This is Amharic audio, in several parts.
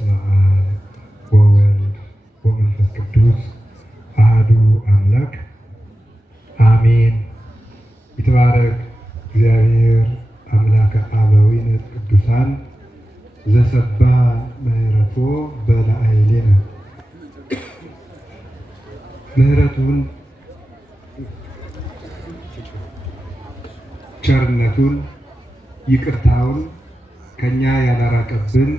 በስመ አብ ወወልድ ወመንፈስ ቅዱስ አሐዱ አምላክ አሜን። ይትባረክ እግዚአብሔር አምላከ አበዊነ ቅዱሳን ዘሰባ ምሕረቶ በላዕሌነ። ምሕረቱን ቸርነቱን ይቅርታውን ከኛ ያላራቀብን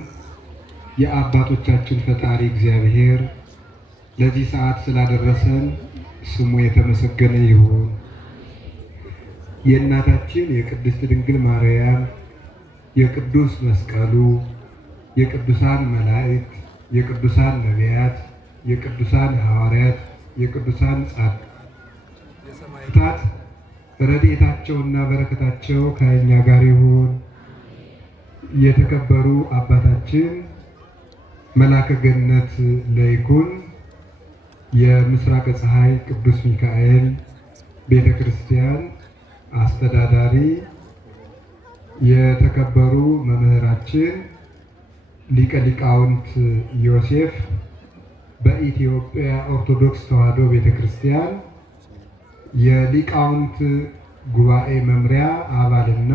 የአባቶቻችን ፈጣሪ እግዚአብሔር ለዚህ ሰዓት ስላደረሰን ስሙ የተመሰገነ ይሁን። የእናታችን የቅድስት ድንግል ማርያም የቅዱስ መስቀሉ የቅዱሳን መላእክት የቅዱሳን ነቢያት የቅዱሳን ሐዋርያት የቅዱሳን ጻድቃን ረድኤታቸውና በረከታቸው ከእኛ ጋር ይሁን። የተከበሩ አባታችን መላከ ገነት ለይኩን የምስራቅ ፀሐይ ቅዱስ ሚካኤል ቤተ ክርስቲያን አስተዳዳሪ፣ የተከበሩ መምህራችን ሊቀ ሊቃውንት ዮሴፍ በኢትዮጵያ ኦርቶዶክስ ተዋሕዶ ቤተ ክርስቲያን የሊቃውንት ጉባኤ መምሪያ አባልና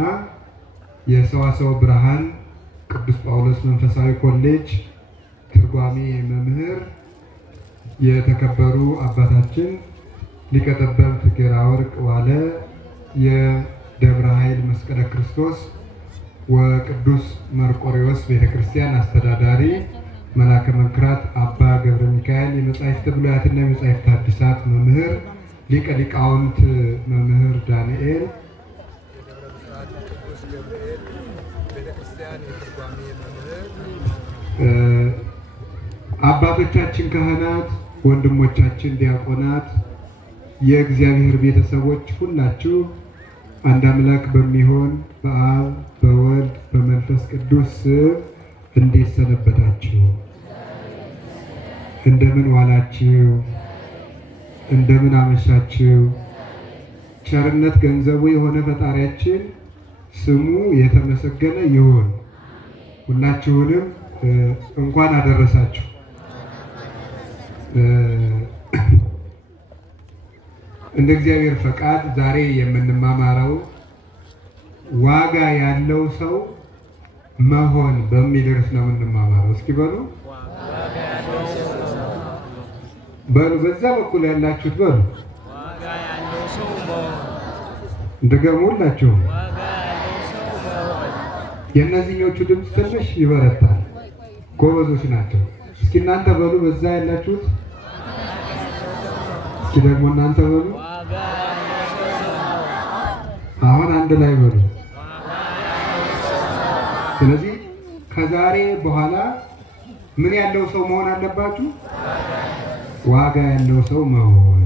የሰዋስወ ብርሃን ቅዱስ ጳውሎስ መንፈሳዊ ኮሌጅ ትርጓሜ መምህር፣ የተከበሩ አባታችን ሊቀ ጠበብት ጌራወርቅ ዋለ የደብረ ኃይል መስቀለ ክርስቶስ ወቅዱስ መርቆሬዎስ ቤተክርስቲያን አስተዳዳሪ፣ መላከ መንክራት አባ ገብረ ሚካኤል የመጻሕፍተ ብሉያትና የመጻሕፍተ ሐዲሳት መምህር፣ ሊቀ ሊቃውንት መምህር ዳንኤል አባቶቻችን ካህናት፣ ወንድሞቻችን ዲያቆናት፣ የእግዚአብሔር ቤተሰቦች ሁላችሁ አንድ አምላክ በሚሆን በአብ በወልድ በመንፈስ ቅዱስ ስም እንዴት ሰነበታችሁ? እንደምን ዋላችሁ? እንደምን አመሻችሁ? ቸርነት ገንዘቡ የሆነ ፈጣሪያችን ስሙ የተመሰገነ ይሁን። ሁላችሁንም እንኳን አደረሳችሁ። እንደ እግዚአብሔር ፈቃድ ዛሬ የምንማማረው ዋጋ ያለው ሰው መሆን በሚል ርዕስ ነው የምንማማረው። እስኪ በሉ በዛ በኩል ያላችሁት በሉ እንደገሙ ሁላችሁ። የእነዚህኞቹ ድምፅ ትንሽ ይበረታል፣ ጎበዞች ናቸው። እስኪ እናንተ በሉ በዛ ያላችሁት። እስኪ ደግሞ እናንተ በሉ። አሁን አንድ ላይ በሉ። ስለዚህ ከዛሬ በኋላ ምን ያለው ሰው መሆን አለባችሁ? ዋጋ ያለው ሰው መሆን።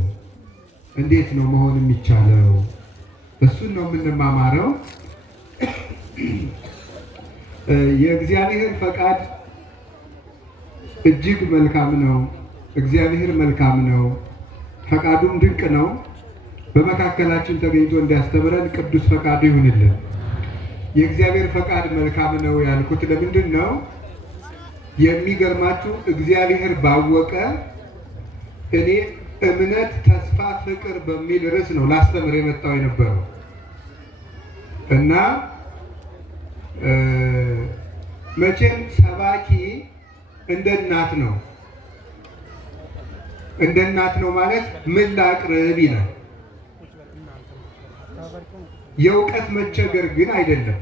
እንዴት ነው መሆን የሚቻለው? እሱን ነው የምንማማረው። የእግዚአብሔር ፈቃድ እጅግ መልካም ነው። እግዚአብሔር መልካም ነው፣ ፈቃዱም ድንቅ ነው። በመካከላችን ተገኝቶ እንዲያስተምረን ቅዱስ ፈቃዱ ይሁንልን። የእግዚአብሔር ፈቃድ መልካም ነው ያልኩት ለምንድን ነው? የሚገርማችሁ እግዚአብሔር ባወቀ እኔ እምነት፣ ተስፋ፣ ፍቅር በሚል ርዕስ ነው ላስተምር የመጣው የነበረው እና መቼም ሰባኪ እንደ እናት ነው። እንደ እናት ነው ማለት ምን ላቅርብ ይላል። የእውቀት መቸገር ግን አይደለም።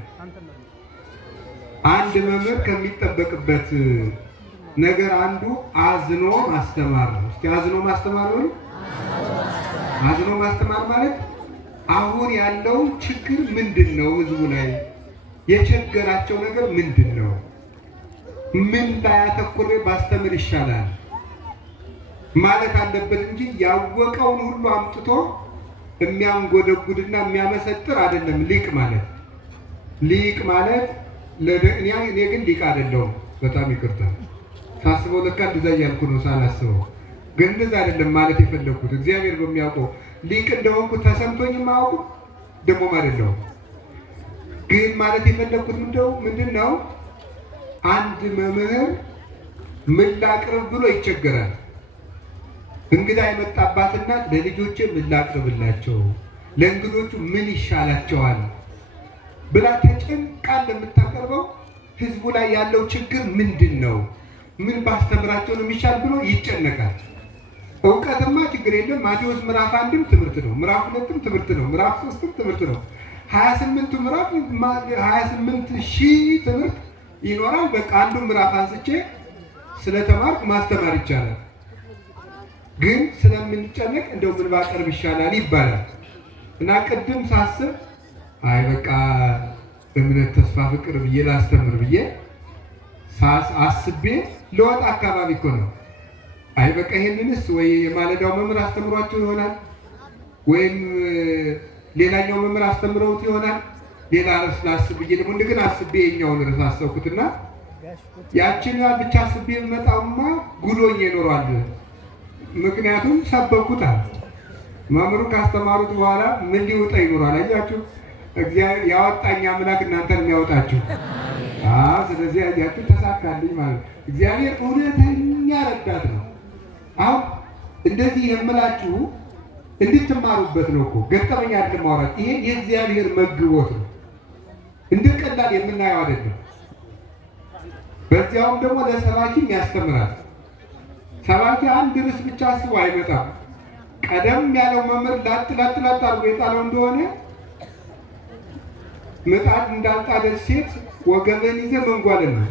አንድ መምህር ከሚጠበቅበት ነገር አንዱ አዝኖ ማስተማር ነው። እስኪ አዝኖ ማስተማር ነው። አዝኖ ማስተማር ማለት አሁን ያለው ችግር ምንድን ነው? ህዝቡ ላይ የቸገራቸው ነገር ምንድን ነው? ምን ላይ አተኩሬ ባስተምር ይሻላል ማለት አለበት እንጂ ያወቀውን ሁሉ አምጥቶ የሚያንጎደጉድና የሚያመሰጥር አይደለም። ሊቅ ማለት እኔ ግን ሊቅ አይደለሁም። በጣም ይቅርታ ሳስበው ለካ እንደዛ እያልኩ ነው ሳላስበው። ግን እንደዛ አይደለም ማለት የፈለኩት እግዚአብሔር በሚያውቀው ሊቅ እንደሆንኩ ተሰምቶኝ ማውቁ ደግሞ አይደለሁም። ግን ማለት የፈለኩት ምንድን ነው? አንድ መምህር ምን ላቅርብ ብሎ ይቸገራል። እንግዳ የመጣባት እናት ለልጆቼ ምን ላቅርብላቸው፣ ለእንግዶቹ ምን ይሻላቸዋል ብላ ተጨንቃ ለምታቀርበው ህዝቡ ላይ ያለው ችግር ምንድን ነው? ምን ባስተምራቸው ነው የሚሻል ብሎ ይጨነቃል። እውቀትማ ችግር የለም። ማቴዎስ ምዕራፍ 1ም ትምህርት ነው፣ ምዕራፍ 2ም ትምህርት ነው፣ ምዕራፍ 3ም ትምህርት ነው። 28ቱ ምዕራፍ 28,000 ትምህርት ይኖራል። በቃ አንዱን ምዕራፍ አንስቼ ስለተማርኩ ማስተማር ይቻላል። ግን ስለምንጨነቅ እንደው ምን ባቀርብ ይሻላል ይባላል። እና ቅድም ሳስብ አይ በቃ እምነት፣ ተስፋ፣ ፍቅር ብዬ ላስተምር ብዬ አስቤ ለወጥ አካባቢ እኮ ነው። አይ በቃ ይሄንንስ ወይ የማለዳው መምህር አስተምሯቸው ይሆናል ወይም ሌላኛው መምህር አስተምረውት ይሆናል። ሌላ ርዕስ ላስብ ብዬ ደግሞ እንደገና አስቤ የኛውን ርዕስ አሰብኩትና ያችን ብቻ አስቤ የመጣውማ ጉዶኝ ይኖራል። ምክንያቱም ሰበኩታል። መምህሩ ካስተማሩት በኋላ ምን ሊወጣ ይኖራል? አያችሁ፣ እግዚአብሔር ያወጣኝ አምላክ እናንተን የሚያወጣችሁ። ስለዚህ ያያችሁ ተሳካልኝ ማለት እግዚአብሔር እውነተኛ ረዳት ነው። አሁን እንደዚህ የምላችሁ እንድትማሩበት ነው እኮ ገጠመኝ አይደለም ማውራት። ይሄ የእግዚአብሔር መግቦት ነው፣ እንደ ቀላል የምናየው አይደለም። በዚያውም ደግሞ ለሰባኪም ያስተምራል። ሰባኪ አንድ ርዕስ ብቻ አስቦ አይመጣም። ቀደም ያለው መምህር ላጥ አድርጎ የጣለው እንደሆነ ምጣድ እንዳልጣደች ሴት ወገብን ይዘህ መንጓለን ነው።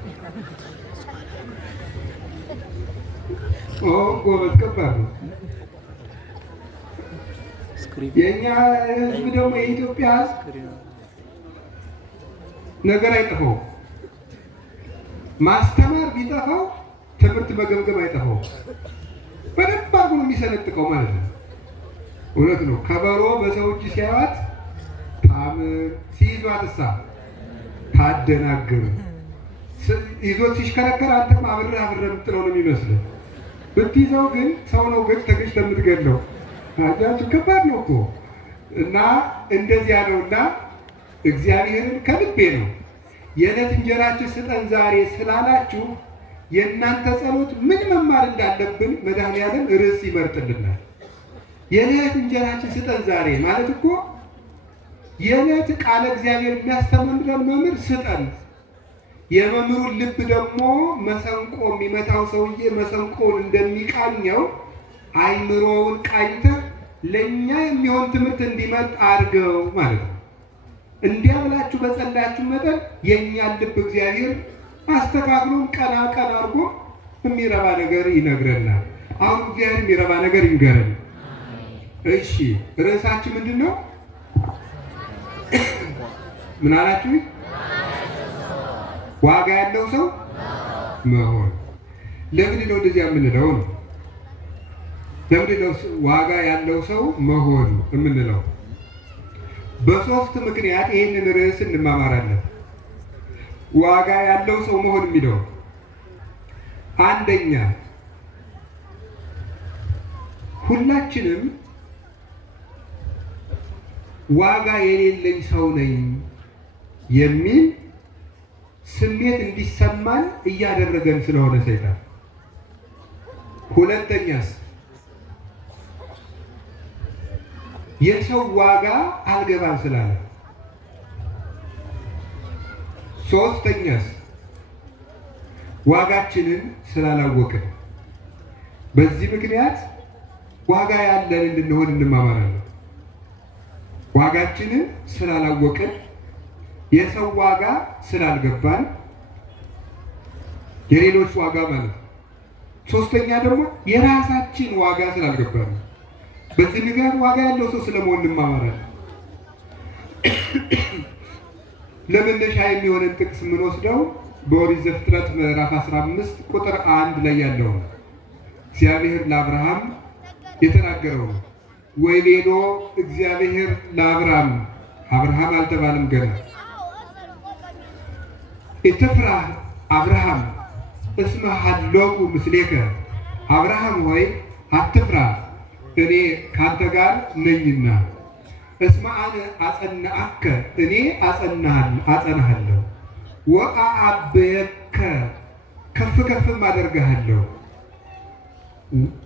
ጎበዝ፣ ከባድ ነው። የእኛ ህዝብ ደግሞ የኢትዮጵያ ህዝብ ነገር አይጠፋውም። ማስተማር ቢጠፋው ትምህርት መገምገም አይጠፋውም። በደንብ አድርጎ ነው የሚሰነጥቀው ማለት ነው። እውነት ነው። ከበሮ በሰው እጅ ሲያዩት ታምር፣ ሲይዟት እሳ ታደናግር። ይዞት ሲሽከረከር አንተም አብረህ የምትለው ነው የሚመስለው። ብትይዘው ግን ሰው ነው ገጭ ተገጭ ለምትገድለው። አያችሁ፣ ከባድ ነው እኮ። እና እንደዚያ ነውና እግዚአብሔርን ከልቤ ነው የዕለት እንጀራችን ስጠን ዛሬ ስላላችሁ የእናንተ ጸሎት ምን መማር እንዳለብን መድኃኔዓለም ርዕስ ይመርጥልናል። የዕለት እንጀራችን ስጠን ዛሬ ማለት እኮ የዕለት ቃለ እግዚአብሔር የሚያስተምረን መምህር ስጠን። የመምህሩን ልብ ደግሞ መሰንቆ የሚመታው ሰውዬ መሰንቆውን እንደሚቃኘው አይምሮውን ቃኝተህ ለእኛ የሚሆን ትምህርት እንዲመርጥ አድርገው ማለት ነው። እንዲያ ብላችሁ በጸላችሁ መጠን የእኛን ልብ እግዚአብሔር አስተካክሎን ቀና ቀና አድርጎ የሚረባ ነገር ይነግረናል። አሁን እግዚአብሔር የሚረባ ነገር ይንገረን። እሺ፣ ርዕሳችን ምንድን ነው? ምን አላችሁ? ዋጋ ያለው ሰው መሆን። ለምንድን ነው እንደዚያ የምንለው ነው? ለምንድን ነው ዋጋ ያለው ሰው መሆን የምንለው? በሶስት ምክንያት ይህንን ርዕስ እንማማራለን። ዋጋ ያለው ሰው መሆን የሚለው አንደኛ፣ ሁላችንም ዋጋ የሌለኝ ሰው ነኝ የሚል ስሜት እንዲሰማን እያደረገን ስለሆነ ሰይጣን። ሁለተኛስ፣ የሰው ዋጋ አልገባን ስላለ። ሶስተኛስ፣ ዋጋችንን ስላላወቅን። በዚህ ምክንያት ዋጋ ያለን እንድንሆን እንማማራለን። ዋጋችንን ስላላወቅን፣ የሰው ዋጋ ስላልገባን፣ የሌሎች ዋጋ ማለት ነው። ሶስተኛ ደግሞ የራሳችን ዋጋ ስላልገባን። በዚህ ምክንያት ዋጋ ያለው ሰው ስለመሆን እንማማራለን። ለመነሻ የሚሆነን ጥቅስ የምንወስደው በኦሪት ዘፍጥረት ምዕራፍ 15 ቁጥር 1 ላይ ያለው ነው። እግዚአብሔር ለአብርሃም የተናገረው ነው። ወይቤሎ እግዚአብሔር ለአብርሃም፣ አብርሃም አልተባለም ገና፣ ኢትፍራህ አብርሃም እስመ ሀሎኩ ምስሌከ፣ አብርሃም ሆይ አትፍራ እኔ ካንተ ጋር ነኝና። እስመ አነ አጸናአከ፣ እኔ አጸናሃለሁ። ወአአብየከ፣ ከፍ ከፍም አደርግሃለሁ።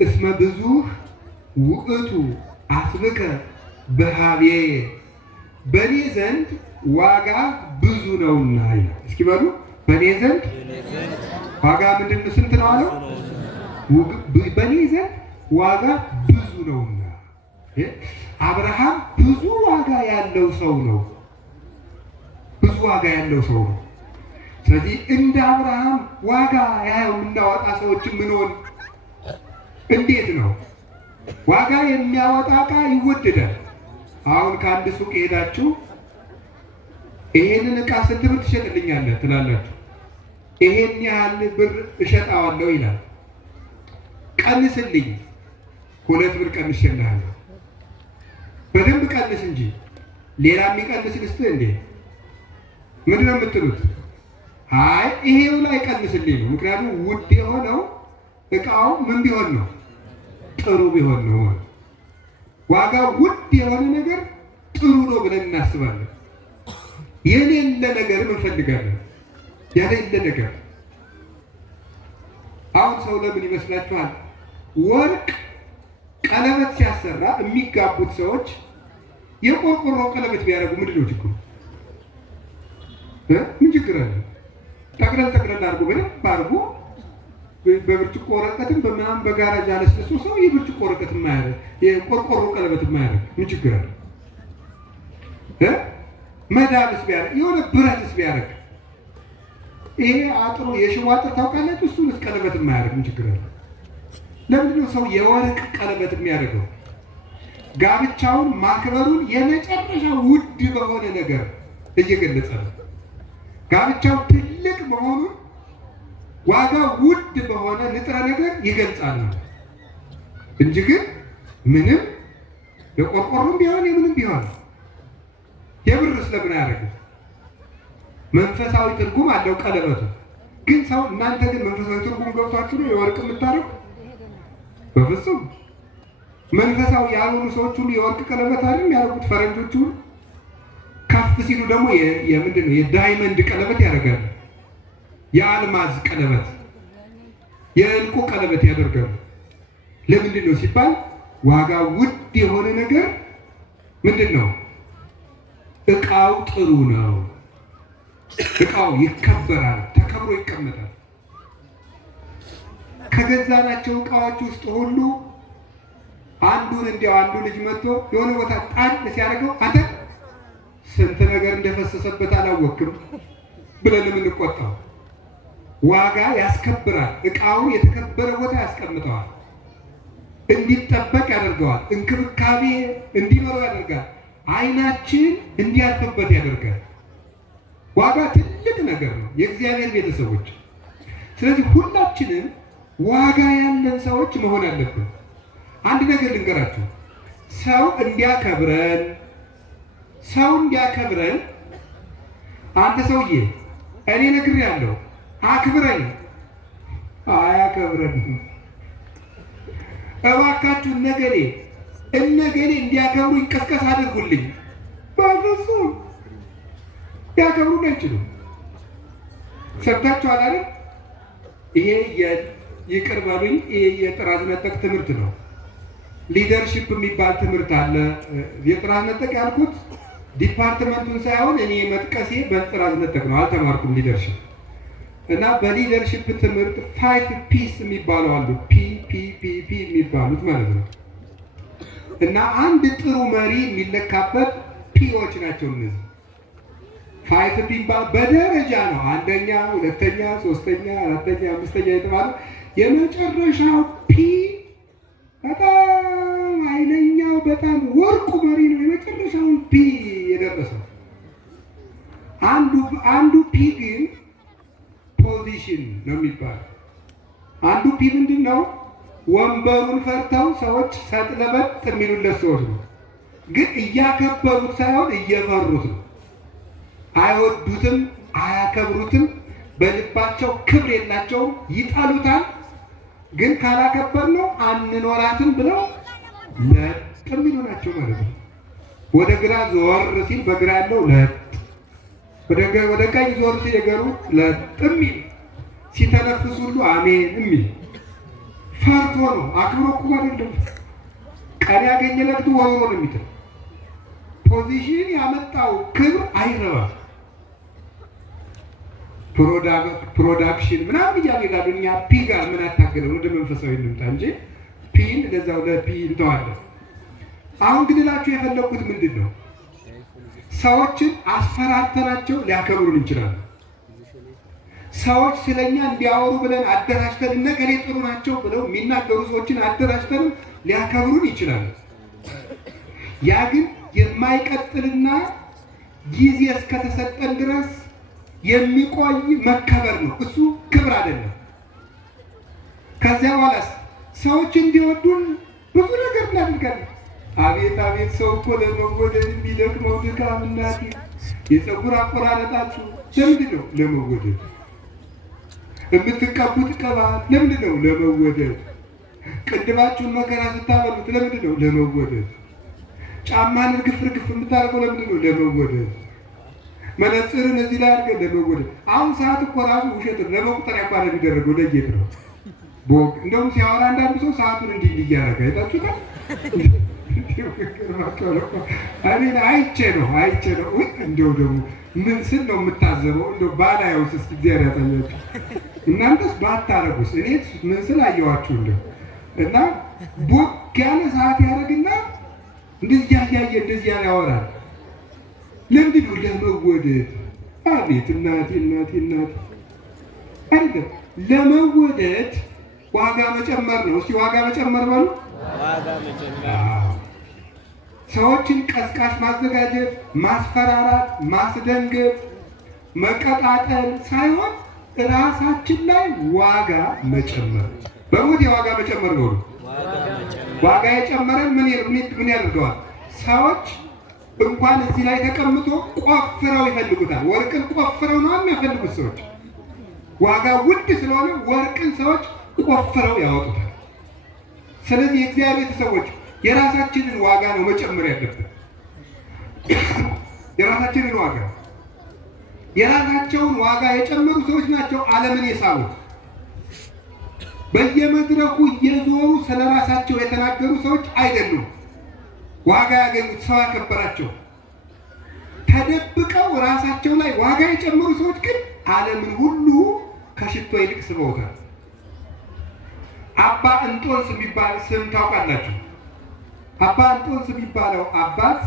እስመ ብዙኅ ውእቱ አስብከ በኀቤየ በእኔ ዘንድ ዋጋ ብዙ ነውና ይላል። እስኪ በሉ በእኔ ዘንድ ዋጋ ምንድን ነው? ስንት ነው አለው? በእኔ ዘንድ ዋጋ ብዙ ነውና። አብርሃም ብዙ ዋጋ ያለው ሰው ነው። ብዙ ዋጋ ያለው ሰው ነው። ስለዚህ እንደ አብርሃም ዋጋ ያው የምናወጣ ሰዎች ምንሆን? እንዴት ነው? ዋጋ የሚያወጣ ዕቃ ይወደዳል። አሁን ከአንድ ሱቅ ሄዳችሁ ይሄንን ዕቃ ስንት ብር ትሸጥልኛለህ ትላላችሁ። ይሄን ያህል ብር እሸጣዋለሁ ይላል። ቀንስልኝ፣ 2 ብር ቀንሼልሃለሁ። በደንብ ቀንስ እንጂ ሌላ የሚቀንስ ልስጥህ እንዴ? ምንድን ነው የምትሉት? አይ ይሄው ላይ ቀንስልኝ ነው። ምክንያቱም ውድ የሆነው ዕቃው ምን ቢሆን ነው? ጥሩ ቢሆን ነው። ዋጋ ውድ የሆነ ነገር ጥሩ ነው ብለን እናስባለን። የሌለ ነገር እንፈልጋለን። የሌለ ነገር አሁን ሰው ለምን ይመስላችኋል? ወርቅ ቀለበት ሲያሰራ የሚጋቡት ሰዎች የቆርቆሮ ቀለበት ቢያደርጉ ምንድን ነው ችግሩ? ምን ችግር አለ? ጠቅለል አድርጎ በደንብ አድርጎ በብርጭቆ ወረቀትም በምናምን በጋራጅ አለስልሶ ሰው የብርጭቆ ወረቀት የማያደርግ የቆርቆሮ ቀለበት የማያደርግ ምን ችግር አለ? መዳብስ ቢያደርግ የሆነ ብረትስ ቢያደርግ ይሄ አጥሩ የሽቦ አጥር ታውቃላችሁ? እሱንስ ቀለበት የማያደርግ ምን ችግር አለ? ለምንድን ነው ሰው የወርቅ ቀለበት የሚያደርገው? ጋብቻውን ማክበሩን የመጨረሻ ውድ በሆነ ነገር እየገለጸ ነው። ጋብቻው ትልቅ መሆኑን ዋጋ ውድ በሆነ ንጥረ ነገር ይገልጻል ነው እንጂ ግን ምንም የቆርቆሮም ቢሆን የምንም ቢሆን የብር ስለምን አያደርግም? መንፈሳዊ ትርጉም አለው ቀለበቱ። ግን ሰው እናንተ ግን መንፈሳዊ ትርጉም ገብቷችሁ ነው የወርቅ የምታደርጉ? በፍጹም። መንፈሳዊ ያልሆኑ ሰዎች ሁሉ የወርቅ ቀለበት አይደል ያደርጉት? ፈረንጆቹ ከፍ ሲሉ ደግሞ የምንድን ነው የዳይመንድ ቀለበት ያደርጋሉ። የአልማዝ ቀለበት፣ የዕንቁ ቀለበት ያደርጋሉ። ለምንድን ነው ሲባል ዋጋ ውድ የሆነ ነገር ምንድን ነው? ዕቃው ጥሩ ነው። ዕቃው ይከበራል፣ ተከብሮ ይቀመጣል። ከገዛናቸው ዕቃዎች ውስጥ ሁሉ አንዱን እንዲያው አንዱ ልጅ መጥቶ የሆነ ቦታ ጣል ሲያደርገው አንተ ስንት ነገር እንደፈሰሰበት አላወቅም ብለን የምንቆጣው ዋጋ ያስከብራል። ዕቃውን የተከበረ ቦታ ያስቀምጠዋል፣ እንዲጠበቅ ያደርገዋል፣ እንክብካቤ እንዲኖረው ያደርጋል፣ ዓይናችን እንዲያርፍበት ያደርጋል። ዋጋ ትልቅ ነገር ነው የእግዚአብሔር ቤተሰቦች። ስለዚህ ሁላችንም ዋጋ ያለን ሰዎች መሆን አለብን። አንድ ነገር ልንገራችሁ፣ ሰው እንዲያከብረን አንተ ሰውዬ እኔ ነግሬሃለሁ አክብረኝ፣ አያከብረን። እባካችሁ እነገሌ እንዲያከብሩኝ ቀስቀስ አድርጉልኝ። በፍጹም ሊያከብሩን አይችሉም። ሰምታችኋል አይደል? ይሄ ይቅር በሉኝ፣ ይሄ የጥራዝ ነጠቅ ትምህርት ነው። ሊደርሺፕ የሚባል ትምህርት አለ። የጥራዝ ነጠቅ ያልኩት ዲፓርትመንቱን ሳይሆን እኔ መጥቀሴ በጥራዝ ነጠቅ ነው። አልተማርኩም ሊደርሺፕ እና በሊደርሺፕ ትምህርት 5 ፒስ የሚባሉ አሉ። ፒ የሚባሉት ማለት ነው። እና አንድ ጥሩ መሪ የሚለካበት ፒዎች ናቸው እነዚህ 5 ፒ በደረጃ ነው። አንደኛ፣ ሁለተኛ፣ ሶስተኛ፣ አራተኛ፣ አምስተኛ የተባለ የመጨረሻው ፒ በጣም ኃይለኛው በጣም ወርቁ መሪ ነው። የመጨረሻውን ፒ የደረሰው አንዱ ፒ ግን ፖዚሽን ነው የሚባለው። አንዱ ፒ ምንድን ነው? ወንበሩን ፈርተው ሰዎች ሰጥለበት የሚሉለት ሰዎች ነው። ግን እያከበሩት ሳይሆን እየፈሩት ነው። አይወዱትም፣ አያከብሩትም። በልባቸው ክብር የላቸውም፣ ይጠሉታል። ግን ካላከበር ነው አንኖራትም ብለው ለጥ የሚሉ ናቸው ማለት ነው። ወደ ግራ ዞር ሲል በግራ ያለው ለጥ፣ ወደ ቀኝ ዞር ሲል የገሩ ለጥ የሚል፣ ሲተነፍስ ሁሉ አሜን የሚል ፈርቶ ነው። አክብሮ እኮ አይደለም። ቀን ያገኘ ለቅቱ ወሮ ነው የሚተው። ፖዚሽን ያመጣው ክብር አይረባም። ፕሮዳክሽን ምናምን እያገዳሉ። እኛ ፒ ጋር ምን አታገለው? ወደ መንፈሳዊ እንምጣ እንጂ ፒን ለዛው ለፒ እንተዋለን። አሁን ግን እላችሁ የፈለኩት ምንድን ነው? ሰዎችን አስፈራርተናቸው ሊያከብሩን እንችላለን። ሰዎች ስለኛ እንዲያወሩ ብለን አደራጅተን እነ ገሌ ጥሩ ናቸው ብለው የሚናገሩ ሰዎችን አደራጅተን ሊያከብሩን ይችላሉ። ያ ግን የማይቀጥልና ጊዜ እስከተሰጠን ድረስ የሚቆይ መከበር ነው። እሱ ክብር አይደለም። ከዚያ በኋላ ሰዎች እንዲወዱን ብዙ ነገር እናደርጋለን። አቤት አቤት! ሰው እኮ ለመወደድ የሚደክመው ድካም እናቴ! የፀጉር አቆራረጣችሁ ለምንድን ነው? ለመወደድ። የምትቀቡት ቅባት ለምንድን ነው? ለመወደድ። ቅድማችሁን መከራ ስታበሉት ለምንድን ነው? ለመወደድ። ጫማን እርግፍ እርግፍ የምታደርገው ለምንድን ነው? ለመወደድ። መነጽርን እዚህ ላይ አድርገን ለመወደድ። አሁን ሰዓት እኮ ራሱ ውሸት ለመቁጠሪያ እንኳን የሚደረገው ለጌጥ ነው። እንደውም ሲያወራ አንዳንዱ ሰው ሰዓቱን እንዲህ እያደረገ አይታችሁታል። አይቼ ነው እንደው ደግሞ ምን ስል ነው የምታዘበው? እንደው ባላየውስ እስኪ እግዚአብሔር ያሳያችሁ። እናንተስ ባታረጉስ? እኔ ምን ስል አየኋችሁ እንደው እና ቦግ ያለ ሰዓት ያደርግና እንደዚህ ያያየ እንደዚህ ያለ ያወራል። ለምንድን ነው? ለመወደድ። አቤት እናቴ አይደለም ለመወደድ ዋጋ መጨመር ነው። እስቲ ዋጋ መጨመር በሉ። ሰዎችን ቀስቃሽ ማዘጋጀት፣ ማስፈራራት፣ ማስደንገጥ፣ መቀጣጠል ሳይሆን ራሳችን ላይ ዋጋ መጨመር። በሞት የዋጋ መጨመር ነው። ዋጋ የጨመረን ምን ያደርገዋል? ሰዎች እንኳን እዚህ ላይ ተቀምጦ ቆፍረው ይፈልጉታል። ወርቅን ቆፍረው ነው የሚፈልጉት ሰዎች። ዋጋ ውድ ስለሆነ ወርቅን ሰዎች ቆፍረው ያወጡታል። ስለዚህ የእግዚአብሔር ቤተሰቦች የራሳችንን ዋጋ ነው መጨመር ያለብን። የራሳችንን ዋጋ የራሳቸውን ዋጋ የጨመሩ ሰዎች ናቸው ዓለምን የሳቡት። በየመድረኩ እየዞሩ ስለራሳቸው የተናገሩ ሰዎች አይደሉም ዋጋ ያገኙት፣ ሰው ያከበራቸው። ተደብቀው ራሳቸው ላይ ዋጋ የጨመሩ ሰዎች ግን ዓለምን ሁሉ ከሽቶ ይልቅ ስበውታል። አባ እንጦንስ የሚባል ስም ታውቃላችሁ? አባ እንጦንስ የሚባለው አባት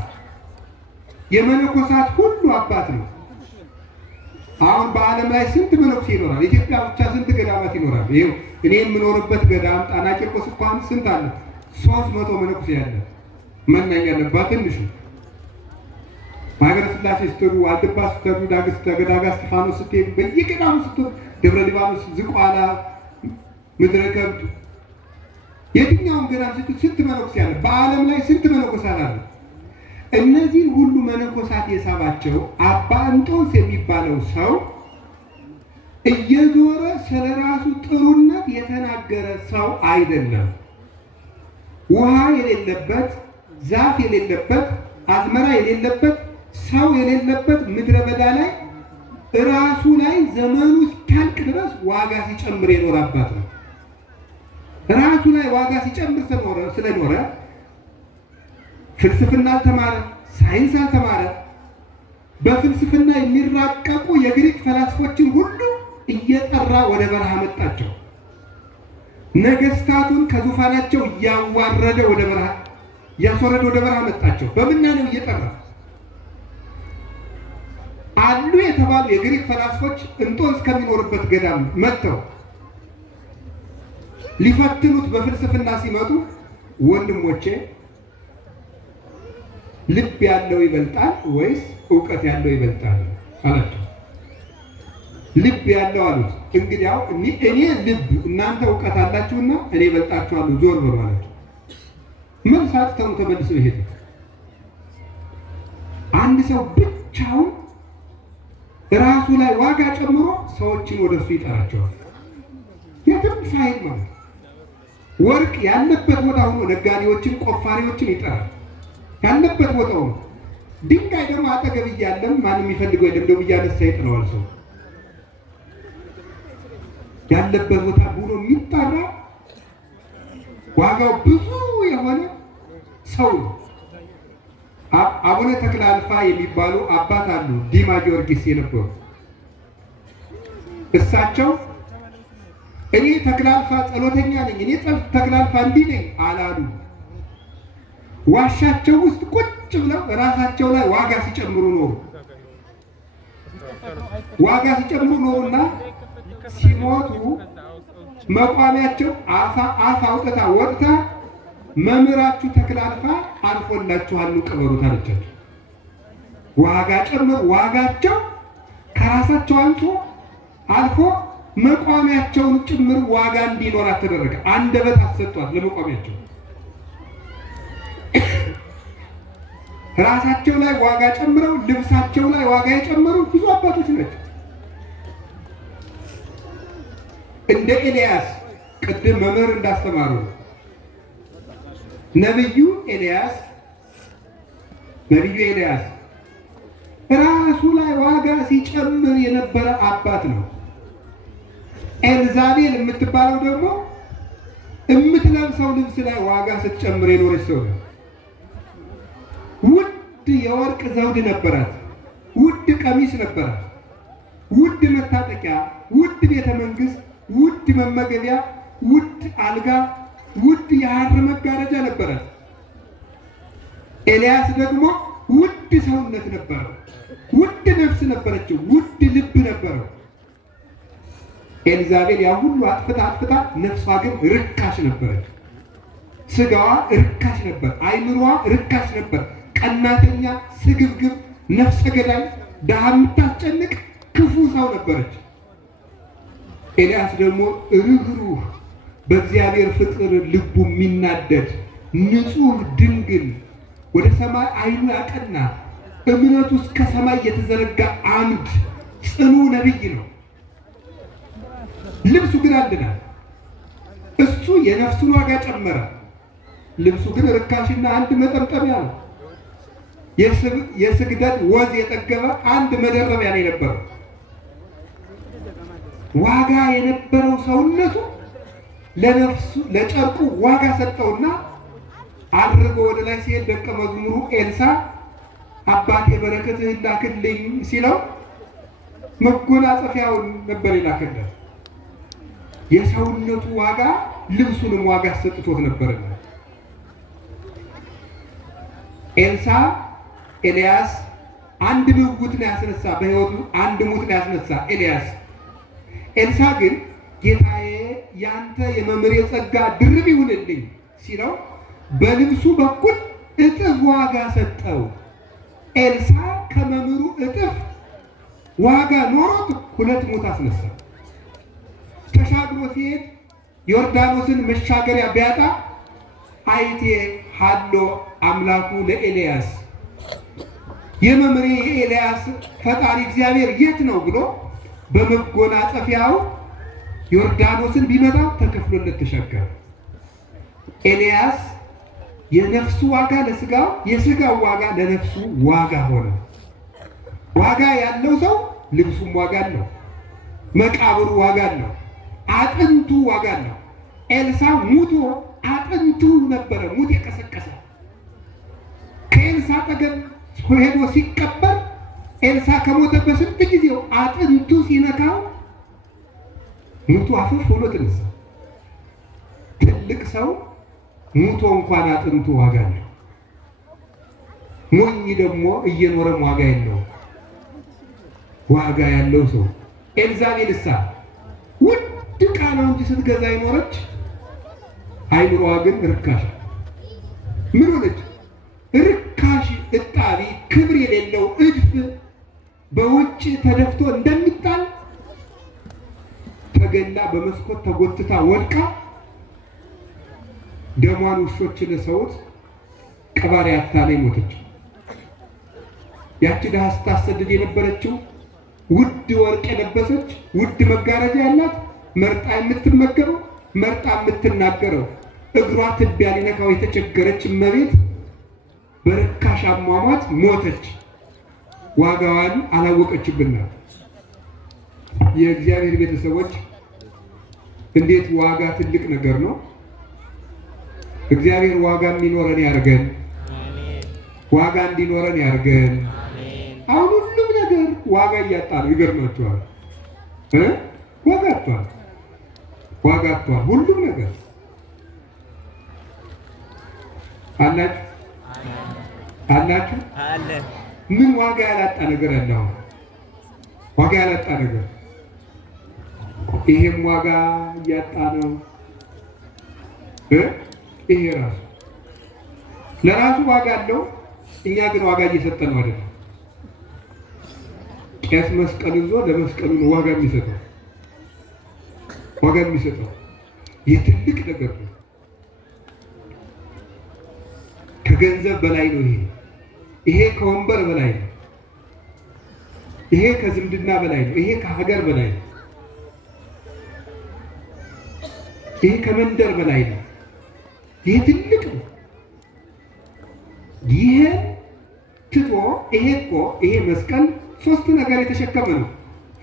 የመነኮሳት ሁሉ አባት ነው። አሁን በዓለም ላይ ስንት መነኩሴ ይኖራል? ኢትዮጵያ ብቻ ስንት ገዳማት ይኖራል? ይኸው እኔ የምኖርበት ገዳም ጣና ቂርቆስ እንኳን ስንት አለ? 300 መነኩሴ ያለ መናኝ ያለባት ትንሹ። ማህበረ ሥላሴ ስትሄዱ፣ ዋልድባ ስትሄዱ፣ ዳጋ እስጢፋኖስ ስትሄዱ፣ በየገዳሙ ስትሄዱ፣ ደብረ ሊባኖስ፣ ዝቋላ፣ ምድረ ከብድ፣ የትኛውም ገዳም ስትሄዱ ስንት መነኩሴ ያለ? በዓለም ላይ ስንት መነኮሳት አሉ? እነዚህ ሁሉ መነኮሳት የሳባቸው አባ እንጦንስ የሚባለው ሰው እየዞረ ስለራሱ ጥሩነት የተናገረ ሰው አይደለም። ውሃ የሌለበት፣ ዛፍ የሌለበት፣ አዝመራ የሌለበት፣ ሰው የሌለበት ምድረ በዳ ላይ ራሱ ላይ ዘመኑ እስኪያልቅ ድረስ ዋጋ ሲጨምር የኖረ አባት ነው። ራሱ ላይ ዋጋ ሲጨምር ስለኖረ ፍልስፍና አልተማረ፣ ሳይንስ አልተማረ። በፍልስፍና የሚራቀቁ የግሪክ ፈላስፎችን ሁሉ እየጠራ ወደ በረሃ መጣቸው። ነገስታቱን ከዙፋናቸው እያዋረደ ወደ በረሃ እያስወረደ ወደ በረሃ መጣቸው። በምናኔው እየጠራ አሉ የተባሉ የግሪክ ፈላስፎች እንጦንስ ከሚኖርበት ገዳም መጥተው ሊፈትኑት በፍልስፍና ሲመጡ ወንድሞቼ ልብ ያለው ይበልጣል ወይስ እውቀት ያለው ይበልጣል አላቸው። ልብ ያለው አሉት። እንግዲያው እኔ ልብ፣ እናንተ እውቀት አላችሁና እኔ ይበልጣችኋለሁ፣ ዞር በሉ አላቸው። መልሳት ተመልሰው ይሄዱ። አንድ ሰው ብቻውን ራሱ ላይ ዋጋ ጨምሮ ሰዎችን ወደሱ ይጠራቸዋል። የትም ሳይል ማለት ወርቅ ያለበት ቦታ ሆኖ ነጋዴዎችን፣ ቆፋሪዎችን ይጠራል። ያለበት ቦታ ሆኖ ድንጋይ ደግሞ አጠገብ እያለም ማንም የሚፈልገው የለም፣ ደግሞ እያነሳ ይጥለዋል ሰው። ያለበት ቦታ ብሎ የሚጠራ ዋጋው ብዙ የሆነ ሰው ነው። አቡነ ተክለ አልፋ የሚባሉ አባት አሉ፣ ዲማ ጊዮርጊስ የነበሩ። እሳቸው እኔ ተክለ አልፋ ጸሎተኛ ነኝ፣ እኔ ተክለ አልፋ እንዲህ ነኝ አላሉ። ዋሻቸው ውስጥ ቁጭ ብለው ራሳቸው ላይ ዋጋ ሲጨምሩ ኖሩ። ዋጋ ሲጨምሩ ኖሩና ሲሞቱ መቋሚያቸው አፍ አውጥታ ወጥታ መምህራችሁ ተክለ አልፋ አልፎላችኋል ቅበሩት አለቻቸው። ዋጋ ጨምሩ። ዋጋቸው ከራሳቸው አልፎ መቋሚያቸውን ጭምር ዋጋ እንዲኖራት ተደረገ። አንደበት አሰጧት ለመቋሚያቸው። ራሳቸው ላይ ዋጋ ጨምረው ልብሳቸው ላይ ዋጋ የጨመሩ ብዙ አባቶች ናቸው። እንደ ኤልያስ ቅድም መምህር እንዳስተማሩ ነብዩ ኤልያስ ራሱ ላይ ዋጋ ሲጨምር የነበረ አባት ነው። ኤልዛቤል የምትባለው ደግሞ የምትለብሰው ልብስ ላይ ዋጋ ስትጨምር የኖረች ሰው ነው። ውድ የወርቅ ዘውድ ነበራት፣ ውድ ቀሚስ ነበራት፣ ውድ መታጠቂያ፣ ውድ ቤተ መንግስት፣ ውድ መመገቢያ፣ ውድ አልጋ፣ ውድ የሐር መጋረጃ ነበራት። ኤልያስ ደግሞ ውድ ሰውነት ነበረው፣ ውድ ነፍስ ነበረችው፣ ውድ ልብ ነበረው። ኤልዛቤል ያ ሁሉ አጥፍታ ነፍሷ ግን ርካሽ ነበረች። ስጋዋ ርካሽ ነበር፣ አይምሯ ርካሽ ነበር። ቀናተኛ፣ ስግብግብ፣ ነፍሰ ገዳይ፣ ድሃ የምታስጨንቅ ክፉ ሰው ነበረች። ኤልያስ ደግሞ ርኅሩህ፣ በእግዚአብሔር ፍቅር ልቡ የሚናደድ ንጹሕ ድንግል፣ ወደ ሰማይ አይኑ ያቀና እምነቱ እስከ ሰማይ የተዘረጋ አምድ ጽኑ ነቢይ ነው። ልብሱ ግን አንድ ናት። እሱ የነፍሱን ዋጋ ጨመረ። ልብሱ ግን ርካሽና አንድ መጠምጠሚያ ነው። የስግደት ወዝ የጠገበ አንድ መደረቢያ ነው የነበረው። ዋጋ የነበረው ሰውነቱ ለነፍሱ ለጨርቁ ዋጋ ሰጠውና አድርጎ ወደ ላይ ሲሄድ ደቀ መዝሙሩ ኤልሳ አባቴ በረከትህን ላክልኝ ሲለው መጎናጸፊያውን ነበር የላከለት። የሰውነቱ ዋጋ ልብሱንም ዋጋ ሰጥቶት ነበርና ኤልያስ አንድ ምውት ነው ያስነሳ፣ በሕይወቱ አንድ ሙት ነው ያስነሳ ኤልያስ። ኤልሳ ግን ጌታዬ ያንተ የመምህር ጸጋ ድርብ ይሁንልኝ ሲለው በልብሱ በኩል እጥፍ ዋጋ ሰጠው። ኤልሳ ከመምህሩ እጥፍ ዋጋ ኖሮት 2 ሙት አስነሳ። ተሻግሮ ሲሄድ ዮርዳኖስን መሻገሪያ ቢያጣ አይቴ ሃሎ አምላኩ ለኤልያስ የመምህሬ የኤልያስ ፈጣሪ እግዚአብሔር የት ነው ብሎ በመጎናጸፊያው ዮርዳኖስን ቢመጣ ተከፍሎለት ተሻገረ። ኤልያስ የነፍሱ ዋጋ ለስጋው፣ የስጋው ዋጋ ለነፍሱ ዋጋ ሆነ። ዋጋ ያለው ሰው ልብሱም ዋጋ አለው፣ መቃብሩ ዋጋ አለው፣ አጥንቱ ዋጋ አለው። ኤልሳ ሙቶ አጥንቱ ነበረ ሙት የቀሰቀሰ። ከኤልሳ አጠገብ ሄዶ ሲቀበር ኤልሳ ከሞተ በስንት ጊዜው አጥንቱ ሲነካው ሙቱ አፈፍ ብሎ ተነሳ። ትልቅ ሰው ሙቶ እንኳን አጥንቱ ዋጋ አለው። ሞኝ ደግሞ እየኖረም ዋጋ የለው። ዋጋ ያለው ሰው ኤልዛቤልሳ ውድ ዕቃ ነው እንጂ ስትገዛ ይኖረች፣ አይምሮዋ ግን ርካሽ። ምን ሆነች? ርካሽ እጣቢ፣ ክብር የሌለው እድፍ በውጭ ተደፍቶ እንደሚጣል ተገላ በመስኮት ተጎትታ ወድቃ ደሟን ውሾች ለሰውት ቀባሪ አታላይ ሞተች። ያቺ ድሃ ስታሰድድ የነበረችው ውድ ወርቅ የለበሰች ውድ መጋረጃ ያላት መርጣ የምትመገበው መርጣ የምትናገረው እግሯ ትቢያ ሊነካው የተቸገረች እመቤት በርካሽ አሟሟት ሞተች። ዋጋዋን አላወቀችብና የእግዚአብሔር ቤተሰቦች እንዴት ዋጋ ትልቅ ነገር ነው። እግዚአብሔር ዋጋ እንዲኖረን ያርገን። ዋጋ እንዲኖረን ያርገን። አሁን ሁሉም ነገር ዋጋ እያጣ ነው። ይገርማችኋል። ዋጋ አጥቷል። ዋጋ አጥቷል ሁሉም ነገር አላችሁ አለ። ምን ዋጋ ያላጣ ነገር አለ? ዋጋ ያላጣ ነገር ይሄም ዋጋ እያጣ ነው። ይሄ ራሱ ለራሱ ዋጋ አለው። እኛ ግን ዋጋ እየሰጠን ነው አይደል? ቄስ መስቀል ይዞ ለመስቀሉ ነው ዋጋ የሚሰጠው። ዋጋ የሚሰጠው የትልቅ ነገር ነው። ከገንዘብ በላይ ነው። ይሄ ከወንበር በላይ ነው። ይሄ ከዝምድና በላይ ነው። ይሄ ከሀገር በላይ ነው። ይሄ ከመንደር በላይ ነው። ይሄ ትልቅ ነው። ይሄ ትቶ ይሄ መስቀል ሶስት ነገር የተሸከመ ነው።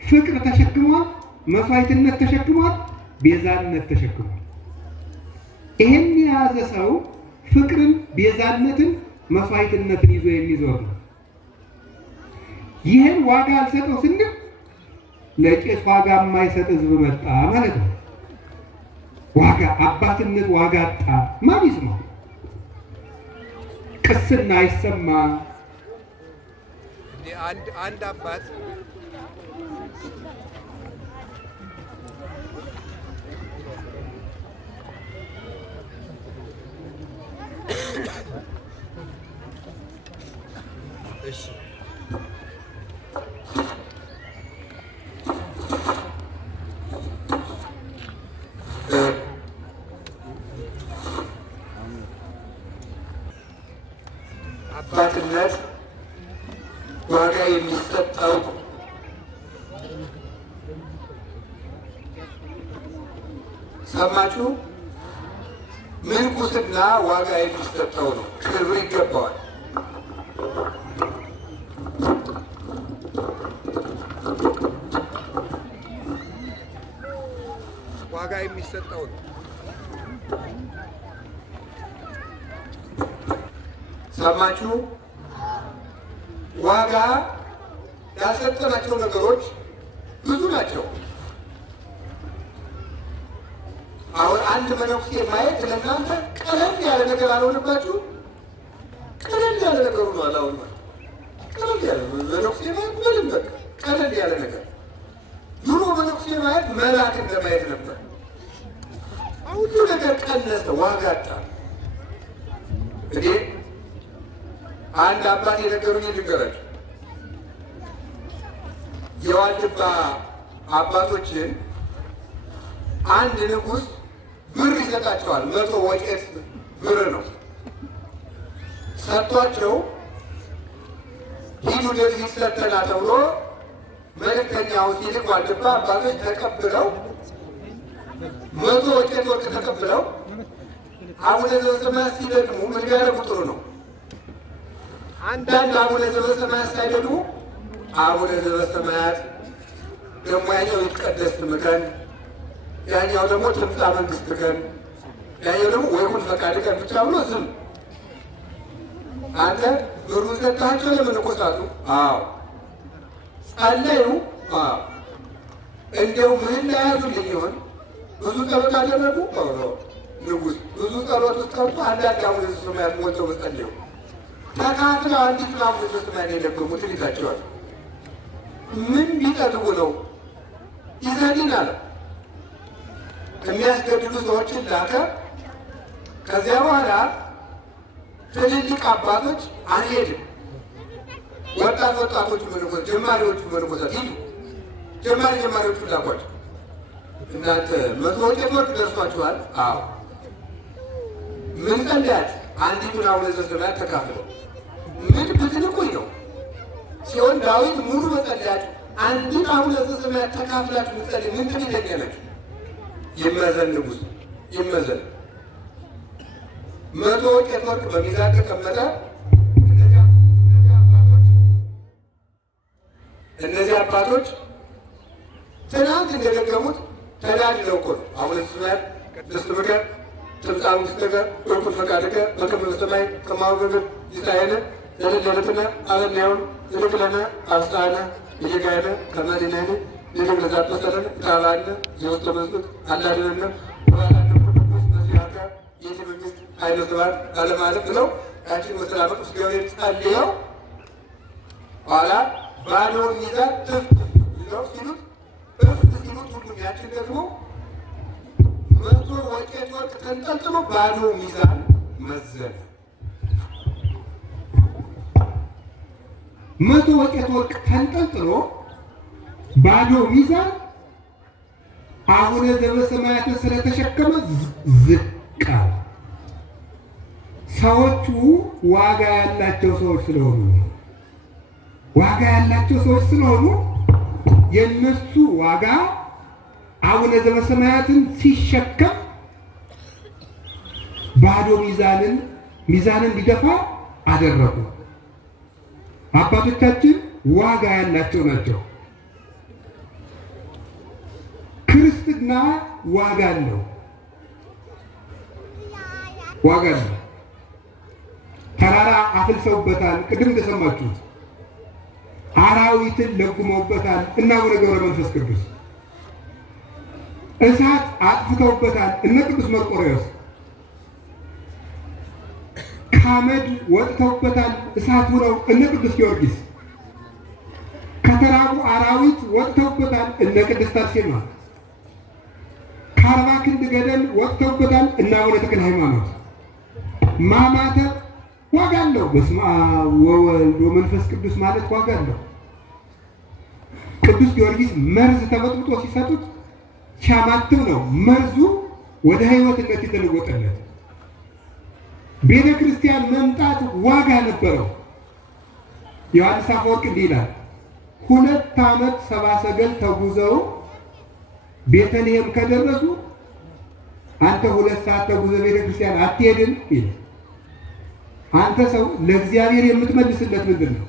ፍቅር ተሸክሟል፣ መስዋዕትነት ተሸክሟል፣ ቤዛነት ተሸክሟል። ይሄን የያዘ ሰው ፍቅርን፣ ቤዛነትን፣ መስዋዕትነትን ይዞ የሚዞር ነው። ይህን ዋጋ አልሰጠው ስንል ለቄስ ዋጋ የማይሰጥ ህዝብ መጣ ማለት ነው። ዋጋ አባትነት ዋጋ አጣ። ማን ይስማው? ቅስና አይሰማ። አንድ አባት እሺ አባትነት ዋጋ የሚሰጠው ሰማችሁ? ምንኩስና ዋጋ የሚሰጠው ነው። ክብር ይገባዋል። ዋጋ የሚሰጠው ነው። ሰማችሁ? ዋጋ ያልሰጠናቸው ነገሮች ብዙ ናቸው። አሁን አንድ መነኩሴ ማየት ለእናንተ ቀለል ያለ ነገር አልሆነባችሁ? ቀለል ያለ ነገሩ ነው። አሁን ቀለል ያለ መነኩሴ ማየት ምንም በቃ ቀለል ያለ ነገር። ድሮ መነኩሴ ማየት መልአክ እንደማየት ነበር። ሁሉ ነገር ቀነሰ፣ ዋጋ አጣ። እንዴ አንድ አባት የነገሩኝ ልንገራችሁ። የዋልድባ አባቶችን አንድ ንጉሥ ብር ይሰጣቸዋል። 100 ወቄት ብር ነው ሰጥቷቸው፣ ሂዱ ለዚህ ሰተና ተብሎ መልእክተኛው ሲልክ ዋልድባ አባቶች ተቀብለው 100 ወቄት ወርቅ ተቀብለው አቡነ ዘበሰማያት ሲደግሙ ምን ቢያደርጉ ጥሩ ነው? አንዳንድ አቡነ ዘበሰማያት ሳይደግሙ አቡነ ዘበሰማያት ደግሞ ያኛው ይትቀደስ ስምከን፣ ያኛው ደግሞ ትምጻ መንግሥትከን፣ ያኛው ደግሞ ወይኩን ፈቃድከን ብቻ ብሎ ዝም። አንተ ብሩን ሰጥታቸው ለመነኮሳቱ? አዎ። ጸለዩ? አዎ። እንደው ምን ለያዙልኝ ይሆን? ብዙ ጸሎት አደረጉ? ንጉሥ ብዙ ጸሎት ውስጥ ቀርቶ አንዳንድ አቡነ ዘበሰማያት ሞተው ጸለዩ። ተካፍለው አንዲት አቡነ ዘበሰማያት የለገሙት ይዛቸዋል። ምን ቢጠግቡ ነው? ይዘኒን አለ። የሚያስገድሉ ሰዎችን ላከ። ከዚያ በኋላ ትልልቅ አባቶች አንሄድም፣ ወጣቶቹ መነኮሳት፣ ጀማሪዎቹ መነኮሳት ሂዱ። ጀማሪዎቹ ላኳቸው። እናንተ 100 ወቄት ወርቅ ደርሷችኋል? አዎ። ምን ጸለያት? አንዲቱን አቡነ ዘበሰማያት ተካፍለው። ምን ብትልቁኝ ነው ሲሆን ዳዊት ሙሉ መጸለያችሁ አንዲት አቡነ ዘበሰማያት ተካፍላችሁ ምጸልይ ምን ትይተኛላችሁ? ይመዘን ንጉሥ ይመዘን። 100 ወቄት ወርቅ በሚዛን ተቀመጠ። እነዚህ አባቶች ትናንት እንደደገሙት ተዳድለው እኮ ነው። አሁን ስናት ደስበከ ትምጻእ ውስጥከ ወኩን ፈቃድከ በከመ በሰማይ ከማሁ በምድር ይሳየነ ለለለትና አበናውን ዝልክለነ አብሳነ እየጋየነ ከመዲናነ ለደብረ ዛተሰረነ ታባነ ዘወስተ መስጠት አላደረነ ወራነ ቅዱስ ነሲያካ የዚህ መንግስት ኃይለ ስብሐት አለማለት ብለው ያችን መሰላ ቅዱስ ገብርኤል ጸልየው ኋላ ባዶውን ሚዛን ትፍትፍ ይዘው ሲሉት እፍት ሲሉት ሁሉም ያችን ደግሞ 100 ወቄት ወርቅ ተንጠልጥሎ ባዶ ሚዛን መዘነ። 100 ወቄት ወርቅ ተንጠልጥሎ ባዶ ሚዛን አቡነ ዘበሰማያት ስለተሸከመ ዝቅ አለ። ሰዎቹ ዋጋ ያላቸው ሰዎች ስለሆኑ ዋጋ ያላቸው ሰዎች ስለሆኑ የነሱ ዋጋ አቡነ ዘበሰማያትን ሲሸከም ባዶ ሚዛንን ሊደፋ አደረጉ። አባቶቻችን ዋጋ ያላቸው ናቸው። ክርስትና ዋጋ አለው። ዋጋ አለው። ተራራ አፍልሰውበታል። ቅድም እንደሰማችሁት አራዊትን ለጉመውበታል እና አቡነ ገብረ መንፈስ ቅዱስ እሳት አጥፍተውበታል እነ ቅዱስ መርቆሬዎስ ከአመድ ወጥተውበታል እሳት ሆነው እነ ቅዱስ ጊዮርጊስ ከተራቡ አራዊት ወጥተውበታል እነ ቅድስት አርሴማ ከአርባ ክንድ ገደል ወጥተውበታል እና አቡነ ተክለ ሃይማኖት ማማተብ ዋጋ አለው። በስመ አብ ወወልድ ወመንፈስ ቅዱስ ማለት ዋጋ አለው። ቅዱስ ጊዮርጊስ መርዝ ተበጥብጦ ሲሰጡት ሲያማትብ ነው መርዙ ወደ ሕይወትነት የተለወጠለት። ቤተ ክርስቲያን መምጣት ዋጋ ነበረው። ዮሐንስ አፈወርቅ እንዲህ ይላል፣ 2 ዓመት 70 ሰገል ተጉዘው ቤተልሔም ከደረሱ አንተ 2 ሰዓት ተጉዘህ ቤተ ክርስቲያን አትሄድም ይላል። አንተ ሰው ለእግዚአብሔር የምትመልስለት ምንድን ነው?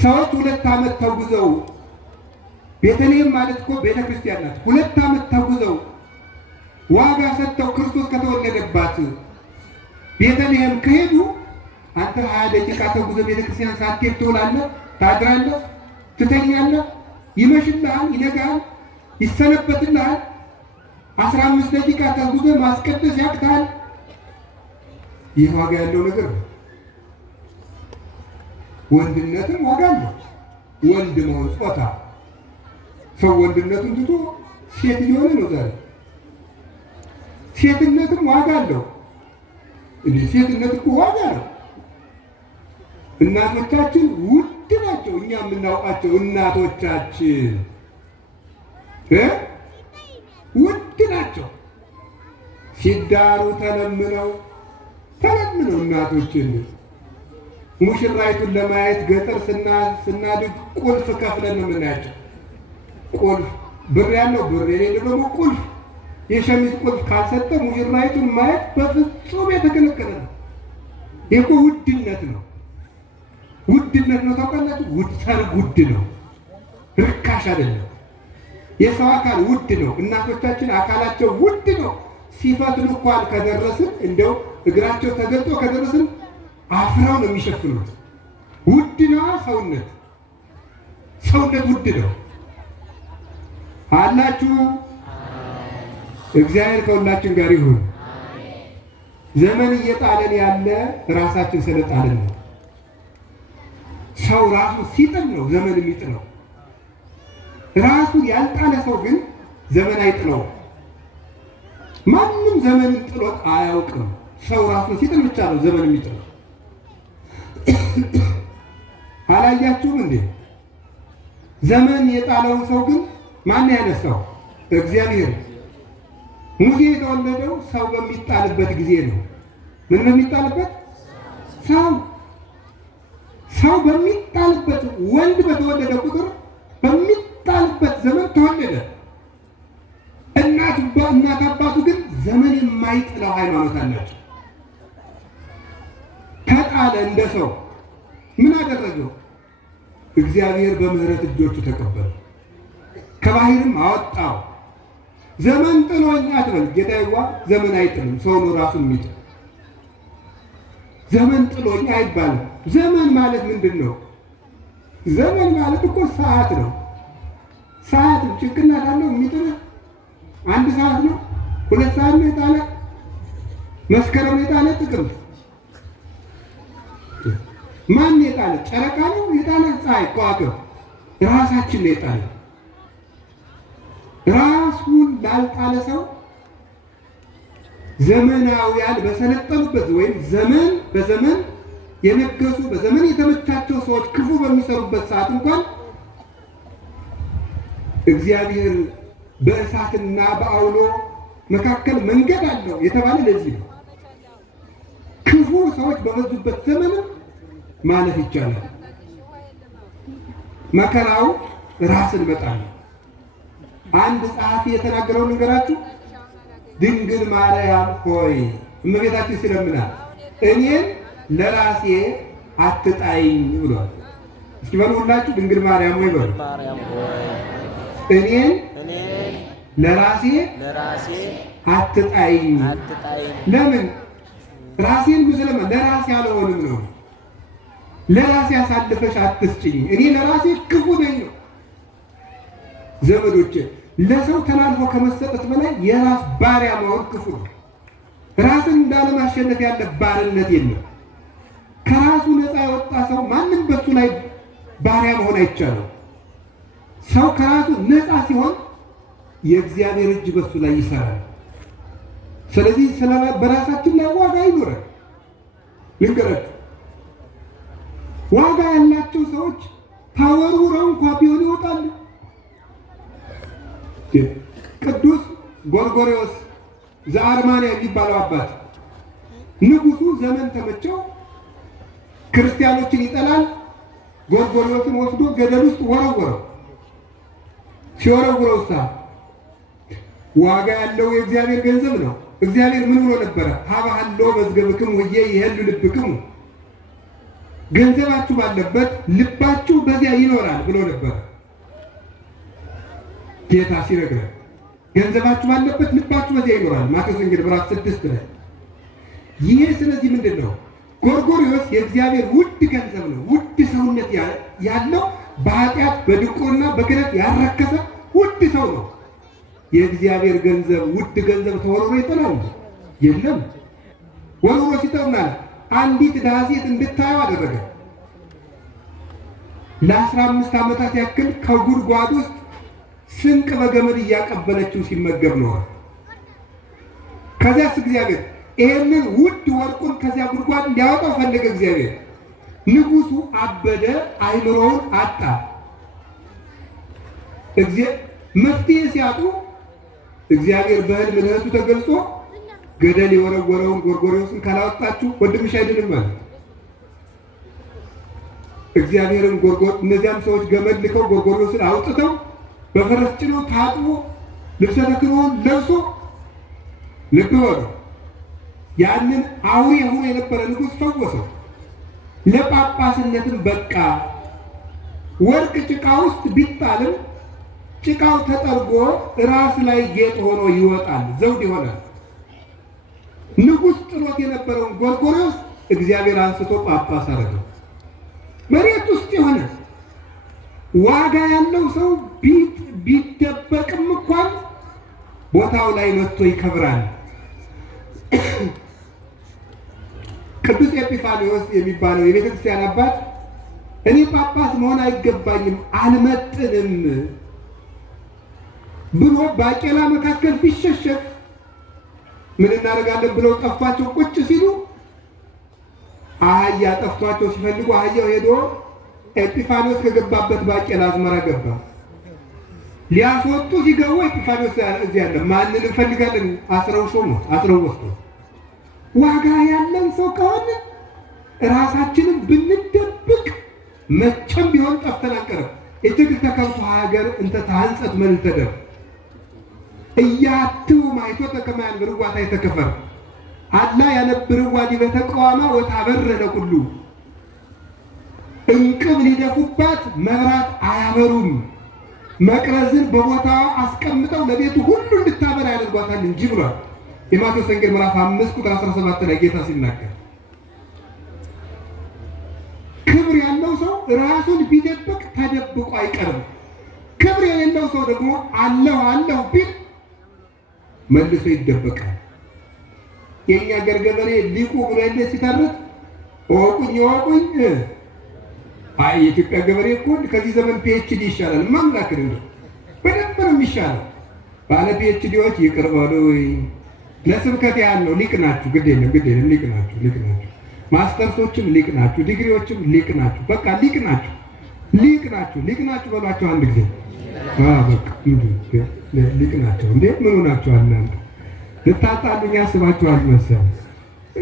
ሰዎች 2 ዓመት ተጉዘው ቤተልሔም ማለት እኮ ቤተ ክርስቲያን ናት። 2 ዓመት ተጉዘው ዋጋ ሰጥተው ክርስቶስ ከተወለደባት ቤተልሔም ከሄዱ አንተ 20 ደቂቃ ተጉዘህ ቤተ ክርስቲያን ሳትሄድ ትውላለህ፣ ታድራለህ፣ ትተኛለህ፣ ይመሽልሃል፣ ይነጋል፣ ይሰነበትልሃል። 15 ደቂቃ ተጉዘህ ማስቀደስ ያቅታል። ይህ ዋጋ ያለው ነገር ነው። ወንድነትም ዋጋ አለው። ወንድ መሆን ጾታ ሰው ወንድነቱን ትቶ ሴት እየሆነ ነው ዛሬ። ሴትነትም ዋጋ አለው። ሴትነት እኮ ዋጋ ነው። እናቶቻችን ውድ ናቸው። እኛ የምናውቃቸው እናቶቻችን ውድ ናቸው። ሲዳሩ ተለምነው እናቶችን ሙሽራይቱን ለማየት ገጠር ስናድግ ቁልፍ ከፍለን ነው የምናያቸው። ቁልፍ ብር ያለው ብር የሌለው ደግሞ ቁልፍ፣ የሸሚዝ ቁልፍ ካልሰጠ ሙሽራይቱን ማየት በፍጹም የተከለከለ ነው። ይህ እኮ ውድነት ነው። ውድነት ነው። ታውቃላችሁ? ሰርግ ውድ ነው፣ ርካሽ አይደለም። የሰው አካል ውድ ነው። እናቶቻችን አካላቸው ውድ ነው። ሲፈትሉ እንኳን ከደረስን እንደው እግራቸው ተገልጦ ከደረስን አፍራው ነው የሚሸፍኑት። ውድ ነው ሰውነት ውድ ነው። አላችሁ። እግዚአብሔር ከሁላችን ጋር ይሁን። ዘመን እየጣለን ያለ ራሳችን ስለጣለን ነው። ሰው ራሱ ሲጥል ነው ዘመን የሚጥለው። ራሱን ያልጣለ ሰው ግን ዘመን አይጥለው። ማንም ዘመንን ጥሎት አያውቅም። ሰው ራሱን ሲጥል ብቻ ነው ዘመን የሚጥለው። አላያችሁም እንዴ? ዘመን የጣለውን ሰው ግን ማን ያነሳው? እግዚአብሔር። ሙሴ የተወለደው ሰው በሚጣልበት ጊዜ ነው። ምን በሚጣልበት? ሰው በሚጣልበት፣ ወንድ በተወለደ ቁጥር በሚጣልበት ዘመን ተወለደ። እናት አባቱ ግን ዘመን የማይጥለው ሃይማኖት አላቸው። ተጣለ እንደ ሰው። ምን አደረገው? እግዚአብሔር በምህረት እጆቹ ተቀበለ። ከባህርም አወጣው። ዘመን ጥሎኝ አትበል። ጌታዬዋ ዘመን አይጥልም፣ ሰው ነው ራሱ የሚጥል። ዘመን ጥሎኝ አይባልም። ዘመን ማለት ምንድን ነው? ዘመን ማለት እኮ ሰዓት ነው። ሰዓት ጭንቅላት አለው የሚጥል አንድ ሰዓት ነው፣ 2 ሰዓት ነው የጣለ መስከረም የጣለ ጥቅምት ማን የጣለ? ጨረቃ ነው የጣለ? ፀሐይ፣ ከዋክብት ራሳችን ነው የጣለ። ራሱን ላልጣለ ሰው ዘመናውያን በሰለጠኑበት ወይም ዘመን በዘመን የነገሱ በዘመን የተመቻቸው ሰዎች ክፉ በሚሰሩበት ሰዓት እንኳን እግዚአብሔር በእሳትና በአውሎ መካከል መንገድ አለው የተባለ ለዚህ ነው። ክፉ ሰዎች በበዙበት ዘመንም ማለፍ ይቻላል። መከራው ራስን መጣል። አንድ ጸሐፊ የተናገረው ነገራችሁ። ድንግል ማርያም ሆይ እመቤታችን ስለምናል እኔን ለራሴ አትጣይኝ ብሏል። እስኪ በሉ ሁላችሁ ድንግል ማርያም ሆይ በሉ። እኔን ለራሴ አትጣይኝ። ለምን? ራሴን ምስለማ ለራሴ አልሆንም ነው። ለራሴ አሳልፈሽ አትስጭኝ፣ እኔ ለራሴ ክፉ ነኝ ነው። ዘመዶቼ ለሰው ተላልፎ ከመሰጠት በላይ የራስ ባሪያ መሆን ክፉ ነው። ራስን እንዳለማሸነፍ ያለ ባርነት የለም። ከራሱ ነፃ የወጣ ሰው ማንም በሱ ላይ ባሪያ መሆን አይቻለው። ሰው ከራሱ ነፃ ሲሆን የእግዚአብሔር እጅ በሱ ላይ ይሰራል። ስለዚህ በራሳችን ላይ ዋጋ አይኖረን። ልንገራችሁ፣ ዋጋ ያላቸው ሰዎች ተወርውረው እንኳ ቢሆን ይወጣሉ። ቅዱስ ጎርጎርዮስ ዘአርማንያ የሚባለው አባት ንጉሱ ዘመን ተመቸው፣ ክርስቲያኖችን ይጠላል። ጎርጎርዮስን ወስዶ ገደል ውስጥ ወረወረው። ሲወረውረው ዋጋ ያለው የእግዚአብሔር ገንዘብ ነው። እግዚአብሔር ምን ብሎ ነበረ? ሀባሃሎ መዝገብክሙ ወየ ይሄሉ ልብክሙ፣ ገንዘባችሁ ባለበት ልባችሁ በዚያ ይኖራል ብሎ ነበረ ጌታ ሲነግረን። ገንዘባችሁ ባለበት ልባችሁ በዚያ ይኖራል። ማቴዎስ ወንጌል ምዕራፍ 6 ላይ ይሄ። ስለዚህ ምንድን ነው? ጎርጎርዮስ የእግዚአብሔር ውድ ገንዘብ ነው። ውድ ሰውነት ያለው በኃጢአት በድቁርና በክህደት ያረከሰ ውድ ሰው ነው። የእግዚአብሔር ገንዘብ ውድ ገንዘብ ተወርውሮ ይጥላል? የለም። ወርውሮ ሲጥልናል። አንዲት ድሃ ሴት እንድታየው አደረገ። ለ15 ዓመታት ያክል ከጉድጓድ ውስጥ ስንቅ በገመድ እያቀበለችው ሲመገብ ነዋል። ከዚያስ እግዚአብሔር ይሄንን ውድ ወርቁን ከዚያ ጉድጓድ እንዲያወጣው ፈለገ። እግዚአብሔር ንጉሱ አበደ፣ አይምሮውን አጣ። መፍትሄ ሲያጡ እግዚአብሔር በሕልም ለእህቱ ተገልጾ ገደል የወረወረውን ጎርጎርዮስን ካላወጣችሁ ወንድምሽ አይድንም ማለት። እግዚአብሔርን እነዚያም ሰዎች ገመድ ልከው ጎርጎርዮስን አውጥተው በፈረስ ጭኖ ታጥቦ ልብሰ ተክህኖውን ለብሶ ልብ በሉ ያንን አውሬ ሆኖ የነበረ ንጉሥ ፈወሰው። ለጳጳስነትም በቃ። ወርቅ ጭቃ ውስጥ ቢጣልም ጭቃው ተጠርጎ ራስ ላይ ጌጥ ሆኖ ይወጣል፣ ዘውድ ይሆናል። ንጉሥ ጥሎት የነበረውን ጎርጎርዮስ እግዚአብሔር አንስቶ ጳጳስ አደረገው። መሬት ውስጥ የሆነ ዋጋ ያለው ሰው ቢደበቅም እንኳን ቦታው ላይ መጥቶ ይከብራል። ቅዱስ ኤጲፋንዮስ የሚባለው የቤተ ክርስቲያን አባት እኔ ጳጳስ መሆን አይገባኝም አልመጥንም ብሎ ባቄላ መካከል ቢሸሸግ ምን እናደርጋለን ብለው ጠፍቷቸው ቁጭ ሲሉ አህያ ጠፍቷቸው ሲፈልጉ አህያው ሄዶ ኤጲፋንዮስ ከገባበት ባቄላ አዝመራ ገባ። ሊያስወጡ ሲገቡ ኤጲፋንዮስ እዚህ ያለ ማንን እንፈልጋለን? አስረው ሾሙት፣ አስረው ወስዶ። ዋጋ ያለን ሰው ከሆነ ራሳችንን ብንደብቅ መቼም ቢሆን ጠፍተን አንቀርም። እትግል ተከብቶ ሀገር እንተ ታንጸት መልተደር እያትው ማይቶ ተከማያን ብርዋታ የተከፈረ አላ ያነብርዋ ዲበተቋማ ወታበረደ ሁሉ እንቅብ ሊደፉባት መብራት አያበሩም። መቅረዝን በቦታ አስቀምጠው ለቤቱ ሁሉ እንድታበራ ያደርጓታል እንጂ ብሏል። የማቴዎስ ወንጌል ምዕራፍ 5 ቁጥር 17 ላይ ጌታ ሲናገር ክብር ያለው ሰው ራሱን ቢደብቅ ተደብቆ አይቀርም። ክብር የሌለው ሰው ደግሞ አለሁ ቢል መልሶ ይደበቃል። የኛ ሀገር ገበሬ ሊቁ ብሎ ሲተርት ወቁኝ አይ የኢትዮጵያ ገበሬ እኮ ከዚህ ዘመን ፒኤችዲ ይሻላል። ማምላክን ነው በደንብ ነው የሚሻለው። ባለ ፒኤችዲዎች ይቅር በሉኝ፣ ለስብከት ያለው ሊቅ ናችሁ፣ ግድ የለም ሊቅ ናችሁ። ማስተርሶችም ሊቅ ናችሁ፣ ዲግሪዎችም ሊቅ ናችሁ። በቃ ሊቅ ናችሁ በሏቸው አንድ ጊዜ። በቃ ሊቅ ናቸው እንዴ? ምን ሆናችኋል እናንተ? ልታጣሉኝ ያስባችኋል መሰለኝ።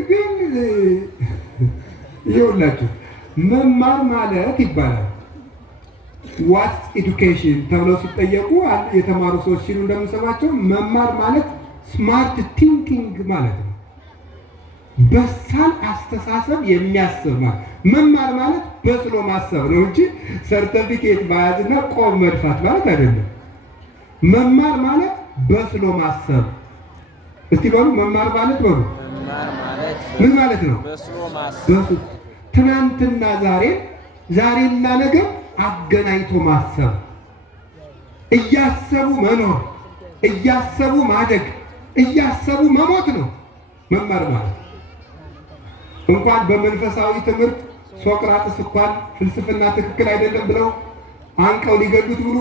ግን ይኸውላችሁ መማር ማለት ይባላል ዋት ኤዱኬሽን ተብለው ሲጠየቁ የተማሩ ሰዎች ሲሉ እንደምሰማቸው መማር ማለት ስማርት ቲንኪንግ ማለት ነው። በሳል አስተሳሰብ የሚያስብ ማለት መማር ማለት በስሎ ማሰብ ነው እንጂ ሰርተፊኬት መያዝና ቆብ መድፋት ማለት አይደለም። መማር ማለት በስሎ ማሰብ። እስቲ በሉ መማር ማለት በሉ ምን ማለት ነው? በስሎ ማሰብ። ትናንትና ዛሬና ነገ አገናኝቶ ማሰብ፣ እያሰቡ መኖር፣ እያሰቡ ማደግ፣ እያሰቡ መሞት ነው መማር ማለት። እንኳን በመንፈሳዊ ትምህርት ሶቅራጥስ እንኳን ፍልስፍና ትክክል አይደለም ብለው አንቀው ሊገዱት ብሎ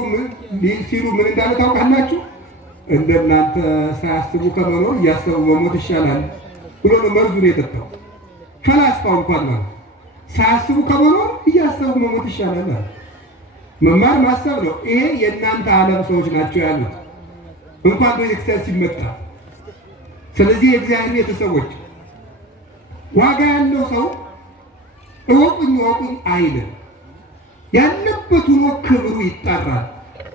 ሲሉ ምን እንዳለ ታውቃላችሁ? እንደናንተ ሳያስቡ ከመኖር እያሰቡ መሞት ይሻላል ብሎ ነው መርዙን የጠጣው። ፈላስፋው እንኳን ማለት ሳያስቡ ከመኖር እያሰቡ መሞት ይሻላል። መማር ማሰብ ነው። ይሄ የእናንተ ዓለም ሰዎች ናቸው ያሉት እንኳን በኤክሰስ ሲመጣ። ስለዚህ የእግዚአብሔር ቤተሰቦች ዋጋ ያለው ሰው እወቁኝ አይልም። ያለበት ሆኖ ክብሩ ይጠራል።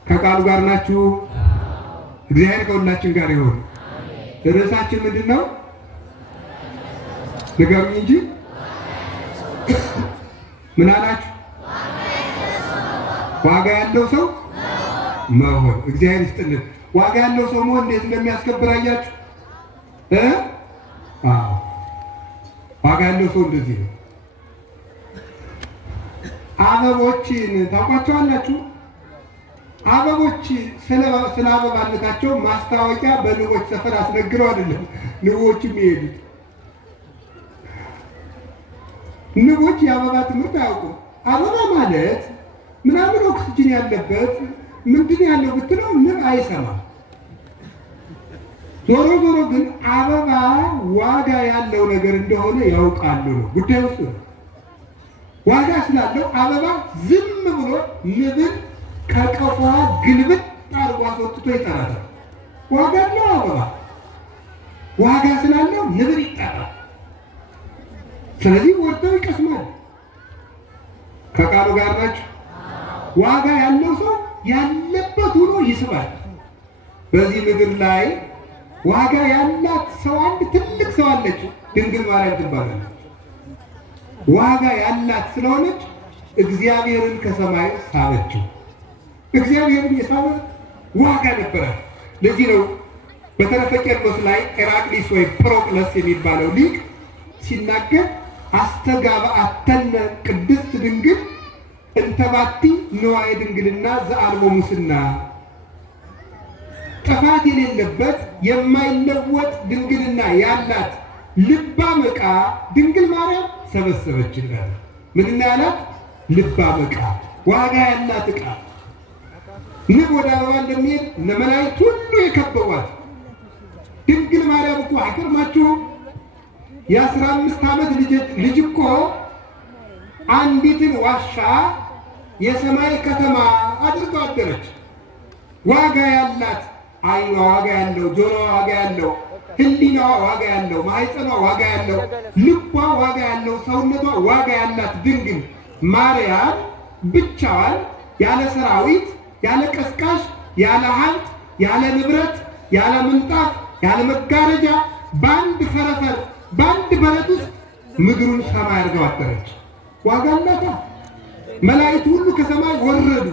ከቃሉ ጋር ናችሁ? እግዚአብሔር ከሁላችን ጋር ይሁን። ርዕሳችን ምንድን ነው? ንገሩኝ እንጂ ምን አላችሁ? ዋጋ ያለው ሰው መሆን። እግዚአብሔር ይስጥልን። ዋጋ ያለው ሰው መሆን እንዴት እንደሚያስከብር አያችሁ? ዋጋ ያለው ሰው እንደዚህ ነው። አበቦችን ታውቋቸዋላችሁ? አበቦች ስለ አበባነታቸው ማስታወቂያ በንቦች ሰፈር አስነግረው አይደለም ንቦች የሚሄዱት። ንቦች የአበባ ትምህርት አያውቁም። አበባ ማለት ምናምን ኦክሲጅን ያለበት ምንድን ያለው ብትለው ንብ አይሰማም። ዞሮ ግን አበባ ዋጋ ያለው ነገር እንደሆነ ያውቃሉ ነው ጉዳዩ። እሱ ዋጋ ስላለው አበባ ዝም ብሎ ንብን ከቀፏ ግልብጥ አድርጎ አስወጥቶ ይጠራታል። ዋጋ አለው አበባ። ዋጋ ስላለው ንብን ይጠራል። ስለዚህ ወርደው ይቀስማል። ከቃሉ ጋር ናችሁ? ዋጋ ያለው ሰው ያለበት ሆኖ ይስባል። በዚህ ምድር ላይ ዋጋ ያላት ሰው አንድ ትልቅ ሰው አለች፣ ድንግል ማርያም ትባላለች። ዋጋ ያላት ስለሆነች እግዚአብሔርን ከሰማይ ሳበችው። እግዚአብሔርን የሳበ ዋጋ ነበራት። ለዚህ ነው በተረፈ ቄርሎስ ላይ ሄራቅሊስ ወይ ፕሮቅለስ የሚባለው ሊቅ ሲናገር አስተጋብአተነ ቅድስት ድንግል እንተባቲ ንዋየ ድንግልና ዘአልቦ ሙስና፣ ጥፋት የሌለበት የማይለወጥ ድንግልና ያላት ልባም ዕቃ ድንግል ማርያም ሰበሰበችላት። ምንና ያላት? ልባም ዕቃ፣ ዋጋ ያላት ዕቃ። ንብ ወደ አበባ እንደሚሄድ እነ መላእክት ሁሉ የከበቧት ድንግል ማርያም እኮ አይገርማችሁም? የ15 ዓመት ልጅ እኮ አንዲትን ዋሻ የሰማይ ከተማ አድርገው አደረች። ዋጋ ያላት ዓይኗ ዋጋ ያለው፣ ጆሮዋ ዋጋ ያለው፣ ሕሊናዋ ዋጋ ያለው፣ ማህፀኗ ዋጋ ያለው፣ ልቧ ዋጋ ያለው፣ ሰውነቷ ዋጋ ያላት ድንግል ማርያም ብቻዋን ያለ ሰራዊት፣ ያለ ቀስቃሽ፣ ያለ ሀብት፣ ያለ ንብረት፣ ያለ ምንጣፍ፣ ያለ መጋረጃ በአንድ ፈረፈር በአንድ በረት ውስጥ ምድሩን ሰማይ አድርገው አደረች። ዋጋ አላታ። መላእክት ሁሉ ከሰማይ ወረዱ።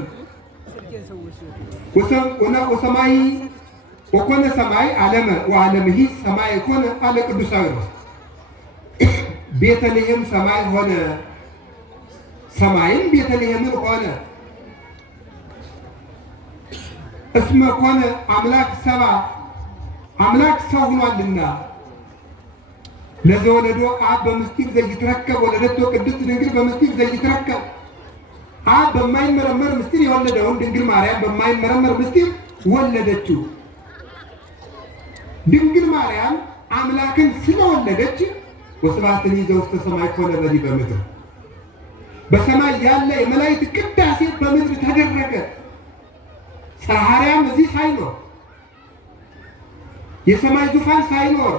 ወሰማይ ወኮነ ሰማይ ዓለመ ወዓለምሂ ሰማይ ኮነ አለ ቅዱስ ጳውሎስ። ቤተልሔም ሰማይ ሆነ፣ ሰማይም ቤተልሔምን ሆነ። እስመ ኮነ አምላክ ሰባ አምላክ ሰው ሆኗልና። ለዘወለዶ አብ በምስጢር ዘይትረከብ ወለደቶ ቅድስት ድንግል በምስጢር ዘይትረከብ። አብ በማይመረመር ምስጢር የወለደውን ድንግል ማርያም በማይመረመር ምስጢር ወለደችው። ድንግል ማርያም አምላክን ስለወለደች ወስብሐትን ዘውስተ ሰማይ ኮነ በዲበ ምድር። በሰማይ ያለ የመላእክት ቅዳሴ በምድር ተደረገ። ሰሐርያም እዚህ ሳይኖር የሰማይ ዙፋን ሳይኖር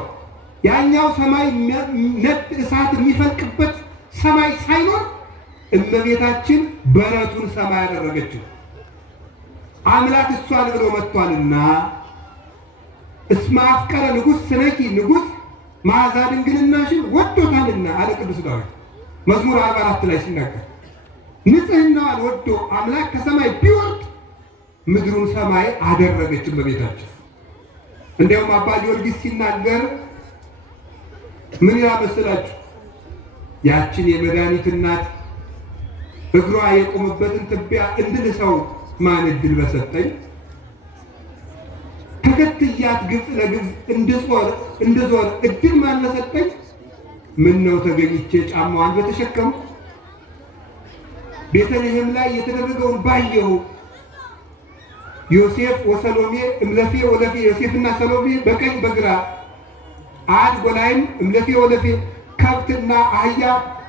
ያኛው ሰማይ ነድ እሳት የሚፈልቅበት ሰማይ ሳይኖር እመቤታችን በረቱን ሰማይ ያደረገችው አምላክ እሷን ብሎ መጥቷልና። እስመ አፍቀረ ንጉሥ ስነኪ ንጉሥ መዓዛ ድንግልናሽን ወዶታልና አለ ቅዱስ ዳዊት መዝሙር 44 ላይ ሲናገር። ንጽሕናዋን ወዶ አምላክ ከሰማይ ቢወርድ ምድሩን ሰማይ አደረገች እመቤታችን። እንዲያውም አባ ጊዮርጊስ ሲናገር ምን ይላል መሰላችሁ? ያችን የመድኃኒት እናት እግሯ የቆመበትን ትቢያ እንድልሰው ማን እድል በሰጠኝ? ተከትያት ግብፅ ለግብፅ እንድዞር እድል ማን በሰጠኝ? ምን ነው ተገኝቼ ጫማዋን በተሸከሙ። ቤተልሔም ላይ የተደረገውን ባየሁ። ዮሴፍ ወሰሎሜ እምለፌ ወለፌ፣ ዮሴፍና ሰሎሜ በቀኝ በግራ አድ ጎላይም እምለፌ ወለፌ፣ ከብትና አህያ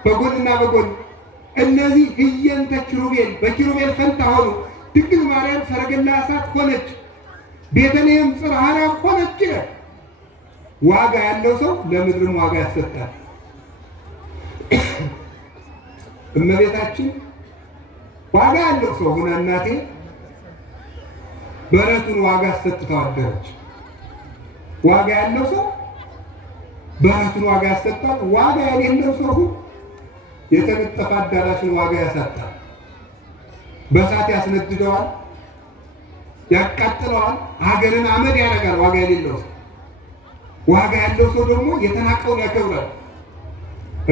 በጎንና በጎን። እነዚህ ህየንተ ኪሩቤል በኪሩቤል ፈንታ ሆኑ። ድንግል ማርያም ሰረገላ እሳት ሆነች። ቤተልሔም ጽርሐ አርያም ሆነች። ዋጋ ያለው ሰው ለምድርም ዋጋ ያሰጣል። እመቤታችን ዋጋ ያለው ሰው ሆና እናቴ በረቱን ዋጋ ሰጥተው አደረች። ዋጋ ያለው ሰው በረቱን ዋጋ ያሰጣል። ዋጋ የሌለው ሰው የተነጠፈ አዳራሽን ዋጋ ያሳጣል። በእሳት ያስነድደዋል፣ ያቃጥለዋል፣ ሀገርን አመድ ያደርጋል። ዋጋ የሌለው ሰው። ዋጋ ያለው ሰው ደግሞ የተናቀውን ያከብራል።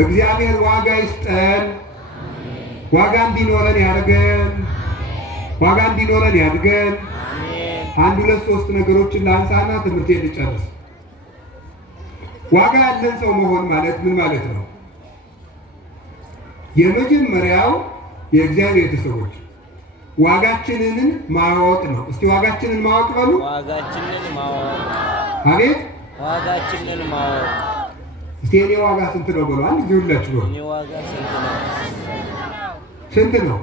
እግዚአብሔር ዋጋ ይስጠን። ዋጋ እንዲኖረን ያድርገን። ዋጋ እንዲኖረን ያድርገን። አንድ ሁለት ሶስት ነገሮችን ላንሳና ትምህርቴን ልጨርስ። ዋጋ ያለን ሰው መሆን ማለት ምን ማለት ነው? የመጀመሪያው የእግዚአብሔር ቤተሰቦች ዋጋችንን ማወቅ ነው። እስቲ ዋጋችንን ማወቅ በሉ። ዋጋችንን ማወቅ። አቤት ዋጋችንን ማወቅ። እስቲ የኔ ዋጋ ስንት ነው በሉ። አንድ ጊዜ ሁላችሁ በሉ። የኔ ዋጋ ስንት ነው? ስንት ነው?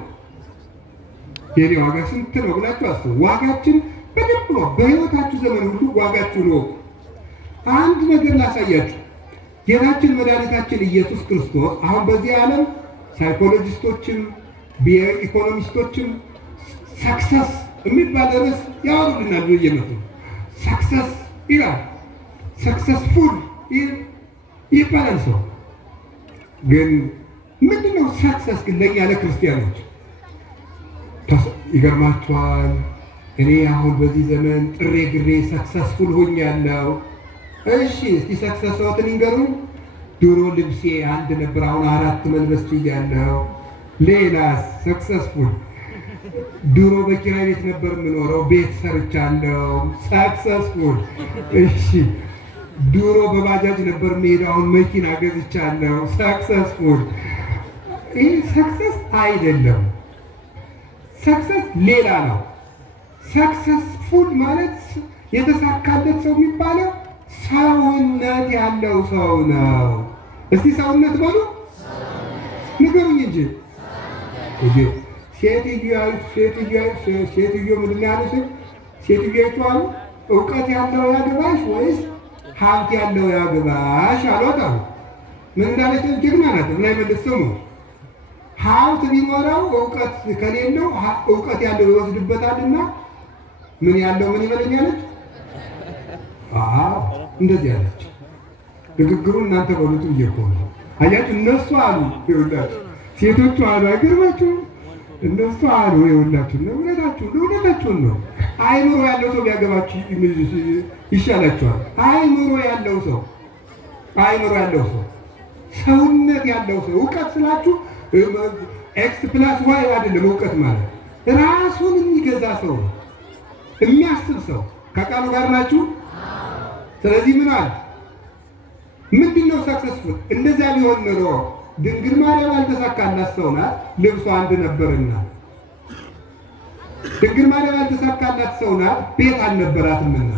የኔ ዋጋ ስንት ነው ብላችሁ አስቡ። ዋጋችን በደንብ ነው። በሕይወታችሁ ዘመን ሁሉ ዋጋችሁ ነው። አንድ ነገር ላሳያችሁ። ጌታችን መድኃኒታችን ኢየሱስ ክርስቶስ አሁን በዚህ ዓለም ሳይኮሎጂስቶችም ኢኮኖሚስቶችም ሰክሰስ የሚባል ርዕስ ያወሩልናል። በየመቱ ሰክሰስ ይላል። ሰክሰስፉል ይባላል። ሰው ግን ምንድነው ሰክሰስ? ግን ለእኛ ለክርስቲያኖች ይገርማችኋል። እኔ አሁን በዚህ ዘመን ጥሬ ግሬ ሰክሰስፉል ሆኛለሁ። እሺ እስቲ ሰክሰስዎትን ይንገሩኝ። ድሮ ልብሴ አንድ ነበር፣ አሁን 4 መልበስ ችያለሁ። ሌላስ? ሰክሰስፉል። ድሮ በኪራይ ቤት ነበር የምኖረው፣ ቤት ሰርቻለሁ። ሰክሰስፉል። እሺ ድሮ በባጃጅ ነበር የምሄደው፣ አሁን መኪና ገዝቻለሁ። ሰክሰስፉል። ይህ ሰክሰስ አይደለም። ሰክሰስ ሌላ ነው። ሰክሰስፉል ማለት የተሳካለት ሰው የሚባለው ሰውነት ያለው ሰው ነው። እስቲ ሰውነት በሉ ንገሩኝ እንጂ። ሴትዮ ምንድን ነው ያሉት? ሴትዮቹ አሉ እውቀት ያለው ያግባሽ ወይስ ሀብት ያለው ያግባሽ አሏት አሉ። ምን እንዳለች ጀግና ናት። ላይ መልስ ስሙ። ሀብት ቢኖረው እውቀት ከሌለው እውቀት ያለው ይወስድበታልና ምን ያለው ምን ይበለኛለች? እንደዚህ አለች። ንግግሩ እናንተ በሉት እየኮነ አያችሁ። እነሱ አሉ ይውላችሁ፣ ሴቶቹ አሉ አይገርማችሁም? እነሱ አሉ ይኸውላችሁ ነው እውነታችሁን ነው። አይምሮ ያለው ሰው ቢያገባችሁ ይሻላችኋል። አይምሮ ያለው ሰው ሰውነት ያለው ሰው እውቀት ስላችሁ ኤክስ ፕላስ ዋይ አይደለም። እውቀት ማለት ራሱን የሚገዛ ሰው ነው፣ የሚያስብ ሰው። ከቃሉ ጋር ናችሁ? ስለዚህ ምን አለ? ምንድነው ሰክሰስፉል? እንደዚያ ቢሆን ኖሮ ድንግል ማርያም አልተሳካላት ሰው ናት፣ ልብሷ አንድ ነበርና። ድንግል ማርያም አልተሳካላት ሰው ናት፣ ቤት አልነበራትምና።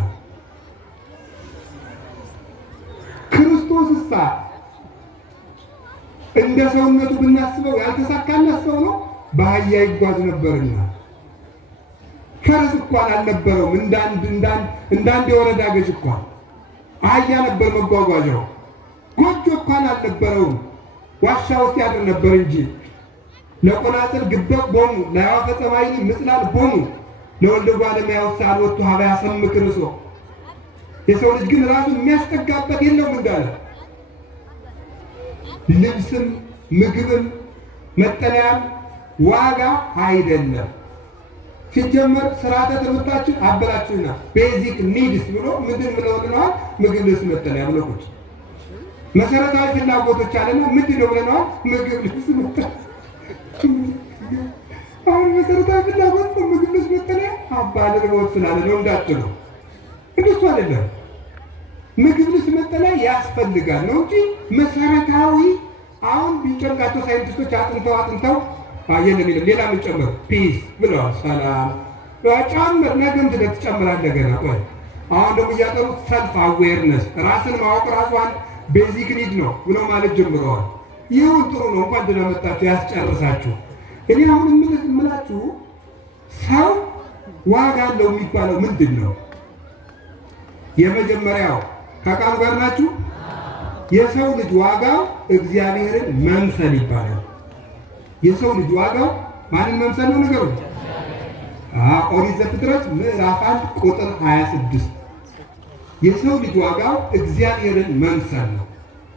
ክርስቶስሳ እንደ ሰውነቱ ብናስበው ያልተሳካላት ሰው ነው፣ በአህያ ይጓዝ ነበርና። ፈረስ እንኳን አልነበረውም፣ እንዳንድ የወረዳ ገዥ እንኳን አህያ ነበር መጓጓዣው። ጎጆ እንኳን አልነበረውም፣ ዋሻ ውስጥ ያድር ነበር እንጂ። ለቆናጽል ግበቅ ቦሙ ለያወፈ ጸማይኒ ምጽላል ቦሙ ለወልደ እጓለ እመሕያው ሳልወቱ ሀበ ያሰምክ ርእሶ። የሰው ልጅ ግን ራሱን የሚያስጠጋበት የለውም እንዳለ ልብስም ምግብም መጠለያም ዋጋ አይደለም። ሲጀመር ስርዓተ ትምህርታችን አበላችሁና ቤዚክ ኒድስ ብሎ ምንድን ብለውልናል? ምግብ፣ ልብስ፣ መጠለያ ብለቁት። መሰረታዊ ፍላጎቶች አለና ምንድን ነው ብለናል? ምግብ፣ ልብስ፣ መጠለያ። አሁን መሰረታዊ ፍላጎት ምግብ፣ ልብስ፣ መጠለያ አባል ርቦት ስላለ ነው እንዳትለው። እንደሱ አይደለም። ምግብ፣ ልብስ፣ መጠለያ ያስፈልጋል ነው እንጂ መሰረታዊ አሁን ቢጨንቃቸው ሳይንቲስቶች አጥንተው የለም ሌላ ምን ጨምር ፒስ ብለዋል። ሰላም ጨምር፣ ነገም ትጨምራለህ ገና። ቆይ አሁን ደግሞ እያጠሩት ሰልፍ አዌርነስ፣ ራስን ማወቅ ራሱ አንድ ቤዚክ ኒድ ነው ብለው ማለት ጀምረዋል። ይሁን ጥሩ ነው፣ እንኳን ደህና መጣችሁ ያስጨርሳችሁ። እኔ አሁን የምላችሁ ሰው ዋጋ አለው የሚባለው ምንድን ነው? የመጀመሪያው ከቃሉ ጋር ናችሁ? የሰው ልጅ ዋጋው እግዚአብሔርን መምሰል ይባላል። የሰው ልጅ ዋጋው ማንን መምሰል ነው? ነገሩ ኦሪት ዘፍጥረት ምዕራፍ 1 ቁጥር 26 የሰው ልጅ ዋጋው እግዚአብሔርን መምሰል ነው።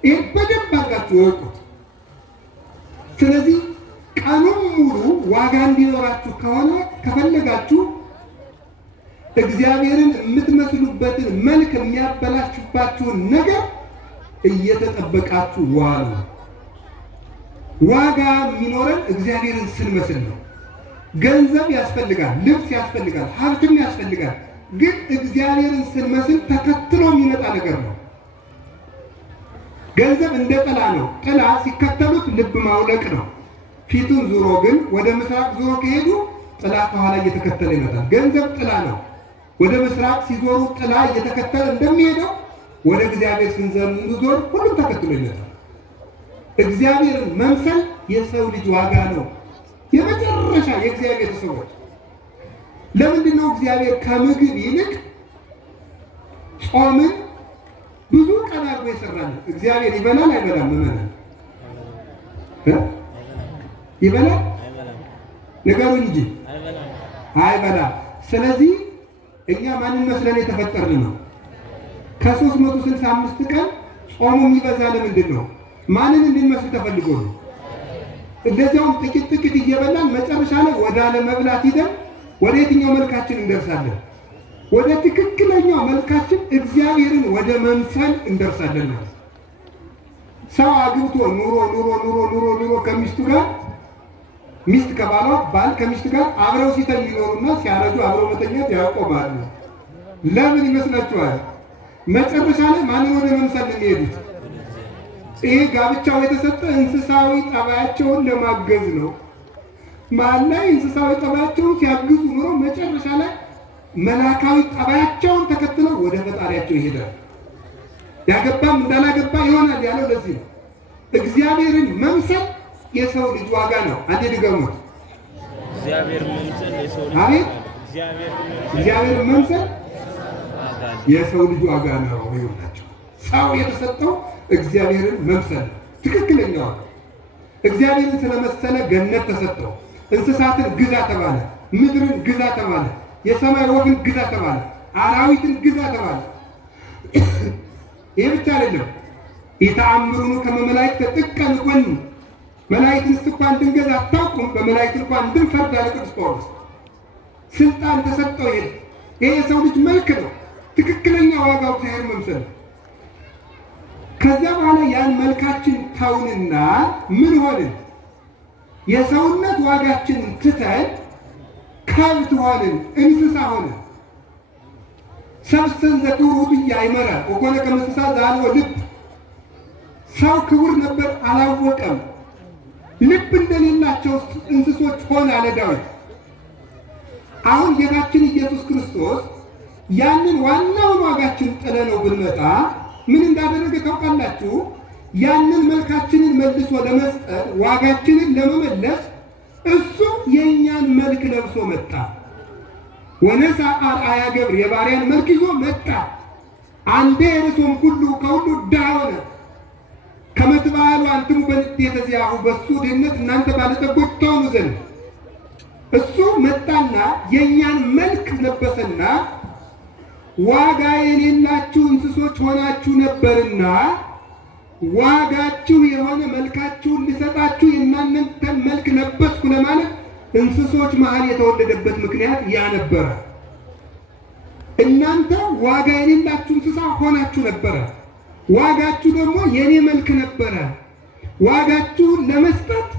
ይህ በደንብ አድርጋችሁ ወቁት። ስለዚህ ቀኑን ሙሉ ዋጋ እንዲኖራችሁ ከሆነ ከፈለጋችሁ እግዚአብሔርን የምትመስሉበትን መልክ የሚያበላሽባችሁን ነገር እየተጠበቃችሁ ዋሉ። ዋጋ የሚኖረን እግዚአብሔርን ስንመስል ነው። ገንዘብ ያስፈልጋል፣ ልብስ ያስፈልጋል፣ ሀብትም ያስፈልጋል። ግን እግዚአብሔርን ስንመስል ተከትሎ የሚመጣ ነገር ነው። ገንዘብ እንደ ጥላ ነው። ጥላ ሲከተሉት ልብ ማውለቅ ነው። ፊቱን ዙሮ ግን ወደ ምስራቅ ዙሮ ከሄዱ ጥላ ከኋላ እየተከተለ ይመጣል። ገንዘብ ጥላ ነው። ወደ ምስራቅ ሲዞሩ ጥላ እየተከተለ እንደሚሄደው ወደ እግዚአብሔር ስንዞር ሁሉም ተከትሎ ይመጣል። እግዚአብሔርን መምሰል የሰው ልጅ ዋጋ ነው። የመጨረሻ የእግዚአብሔር ሰዎች ለምንድን ነው እግዚአብሔር ከምግብ ይልቅ ጾምን ብዙ ቀን አድርጎ የሰራል? እግዚአብሔር ይበላል አይበላም? ይበላል? ነገሩን እንጂ አይበላም። ስለዚህ እኛ ማንን መስለን የተፈጠርን ነው? ከ365 ቀን ጾሙ የሚበዛ ለምንድን ነው? ማንን እንድንመስል ተፈልጎ ነው። እንደዚያውም ጥቂት እየበላን መጨረሻ ላይ ወደ አለመብላት ሂደን ወደ የትኛው መልካችን እንደርሳለን? ወደ ትክክለኛው መልካችን እግዚአብሔርን ወደ መምሰል እንደርሳለን ማለት። ሰው አግብቶ ኑሮ ከሚስቱ ጋር፣ ሚስት ከባሏ፣ ባል ከሚስት ጋር አብረው ሲተኙ ይኖሩና ሲያረጁ አብረው መተኛት ያቆማሉ። ለምን ይመስላችኋል? መጨረሻ ላይ ማንን ወደ መምሰል ነው የሚሄዱት? ይሄ ጋብቻው የተሰጠ እንስሳዊ ጠባያቸውን ለማገዝ ነው። መሀል ላይ እንስሳዊ ጠባያቸውን ሲያግዙ ኑሮ መጨረሻ ላይ መላካዊ ጠባያቸውን ተከትለው ወደ ፈጣሪያቸው ይሄዳል። ያገባም እንዳላገባ ይሆናል ያለው ለዚህ ነው። እግዚአብሔርን መምሰል የሰው ልጅ ዋጋ ነው። አንዴ ድገሙት። እግዚአብሔርን መምሰል የሰው ልጅ ዋጋ ነው። ይሆናቸው ሰው የተሰጠው እግዚአብሔርን መምሰል ትክክለኛው ነው። እግዚአብሔርን ስለመሰለ ገነት ተሰጠው። እንስሳትን ግዛ ተባለ፣ ምድርን ግዛ ተባለ፣ የሰማይ ወፍን ግዛ ተባለ፣ አራዊትን ግዛ ተባለ። ይህ ብቻ አይደለም። ኢተአምሩኑ ከመ መላእክት ጥቀ ንኮኑ መላእክትስ እንኳን እንድንገዛ አታውቁም፣ በመላእክት እንኳን እንድንፈርድ አለ ቅዱስ ጳውሎስ። ስልጣን ተሰጠው። ይሄ የሰው ልጅ መልክ ነው። ትክክለኛ ዋጋው እግዚአብሔር መምሰል። ከዚያ በኋላ ያን መልካችን ተውንና ምን ሆንን? የሰውነት ዋጋችንን ትተን ከብት ሆንን፣ እንስሳ ሆንን። ሰብእሰን ዘክቡር ውእቱ ኢያእመረ ወኮነ ከመ እንስሳ ዘአልቦ ልብ። ሰው ክቡር ነበር አላወቀም፣ ልብ እንደሌላቸው እንስሶች ሆነ አለ ዳዊት። አሁን ጌታችን ኢየሱስ ክርስቶስ ያንን ዋናውን ዋጋችን ጥለነው ብንመጣ ምን እንዳደረገ ታውቃላችሁ? ያንን መልካችንን መልሶ ለመስጠት ዋጋችንን ለመመለስ እሱ የእኛን መልክ ለብሶ መጣ። ወነሳ አርአያ ገብር የባሪያን መልክ ይዞ መጣ። አንዴ ርሶም ሁሉ ከሁሉ ድሃ ሆነ። ከመ ትባሉ አንትሙ በንዴተ ዚአሁ በሱ ድህነት እናንተ ባለጠጎች ትሆኑ ዘንድ እሱ መጣና የእኛን መልክ ለበሰና ዋጋ የሌላችሁ እንስሶች ሆናችሁ ነበርና ዋጋችሁ የሆነ መልካችሁን ልሰጣችሁ የእናንተን መልክ ለበስኩ ለማለት እንስሶች መሀል የተወለደበት ምክንያት ያ ነበረ። እናንተ ዋጋ የሌላችሁ እንስሳ ሆናችሁ ነበረ። ዋጋችሁ ደግሞ የኔ መልክ ነበረ። ዋጋችሁን ለመስጠት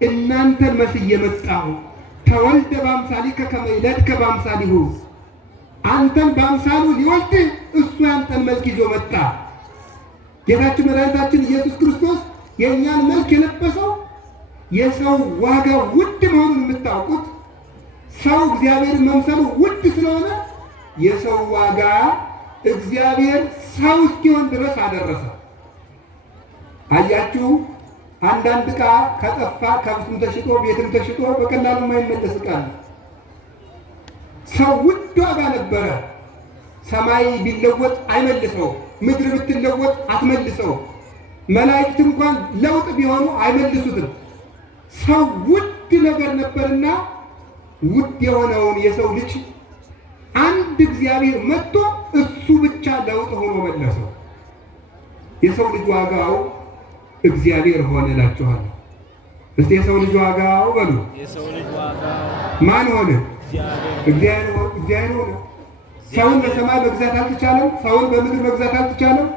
እናንተን መስዬ መጣሁ። ተወልደ በአምሳሊከ ከመ ይለድከ በአምሳሊሁ። አንተን በአምሳሉ ሊወልድ እሱ ያንተን መልክ ይዞ መጣ። ጌታችን መድኃኒታችን ኢየሱስ ክርስቶስ የእኛን መልክ የለበሰው የሰው ዋጋ ውድ መሆኑን የምታውቁት ሰው እግዚአብሔር መምሰሉ ውድ ስለሆነ የሰው ዋጋ እግዚአብሔር ሰው እስኪሆን ድረስ አደረሰ። አያችሁ፣ አንዳንድ ዕቃ ከጠፋ ከብትም ተሽጦ ቤትም ተሽጦ በቀላሉ የማይመለስ ዕቃ ነው። ሰው ውድ ዋጋ ነበረ። ሰማይ ቢለወጥ አይመልሰው፣ ምድር ብትለወጥ አትመልሰው፣ መላእክት እንኳን ለውጥ ቢሆኑ አይመልሱትም። ሰው ውድ ነገር ነበርና ውድ የሆነውን የሰው ልጅ አንድ እግዚአብሔር መጥቶ እሱ ብቻ ለውጥ ሆኖ መለሰው። የሰው ልጅ ዋጋው እግዚአብሔር ሆነ እላችኋለሁ። እስቲ የሰው ልጅ ዋጋው በሉ። የሰው ልጅ ዋጋው ማን ሆነ? እግዚአብሔር ሆነ። ሰውን በሰማይ መግዛት አልተቻለም። ሰውን በምድር መግዛት አልተቻለም።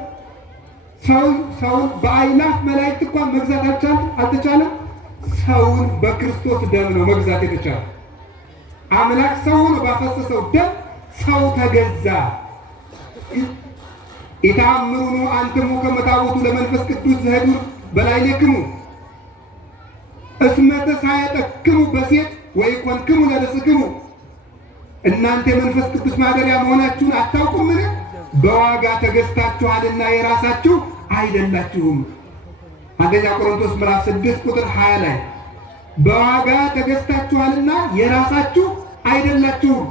ሰውን በአእላፍ መላእክት እንኳን መግዛት አልተቻለም። ሰውን በክርስቶስ ደም ነው መግዛት የተቻለ። አምላክ ሰው ሆኖ ባፈሰሰው ደም ሰው ተገዛ። ኢታምሩኑ አንትሙ ከመ ታቦቱ ለመንፈስ ቅዱስ ዘህዱር በላዕሌክሙ እስመ ተሳየጠክሙ በሴት ወይኮንክሙ ለርእስክሙ። እናንተ የመንፈስ ቅዱስ ማደሪያ መሆናችሁን አታውቁምን? በዋጋ ተገዝታችኋልና የራሳችሁ አይደላችሁም። አንደኛ ቆሮንቶስ ምዕራፍ 6 ቁጥር 20 ላይ በዋጋ ተገዝታችኋልና የራሳችሁ አይደላችሁም።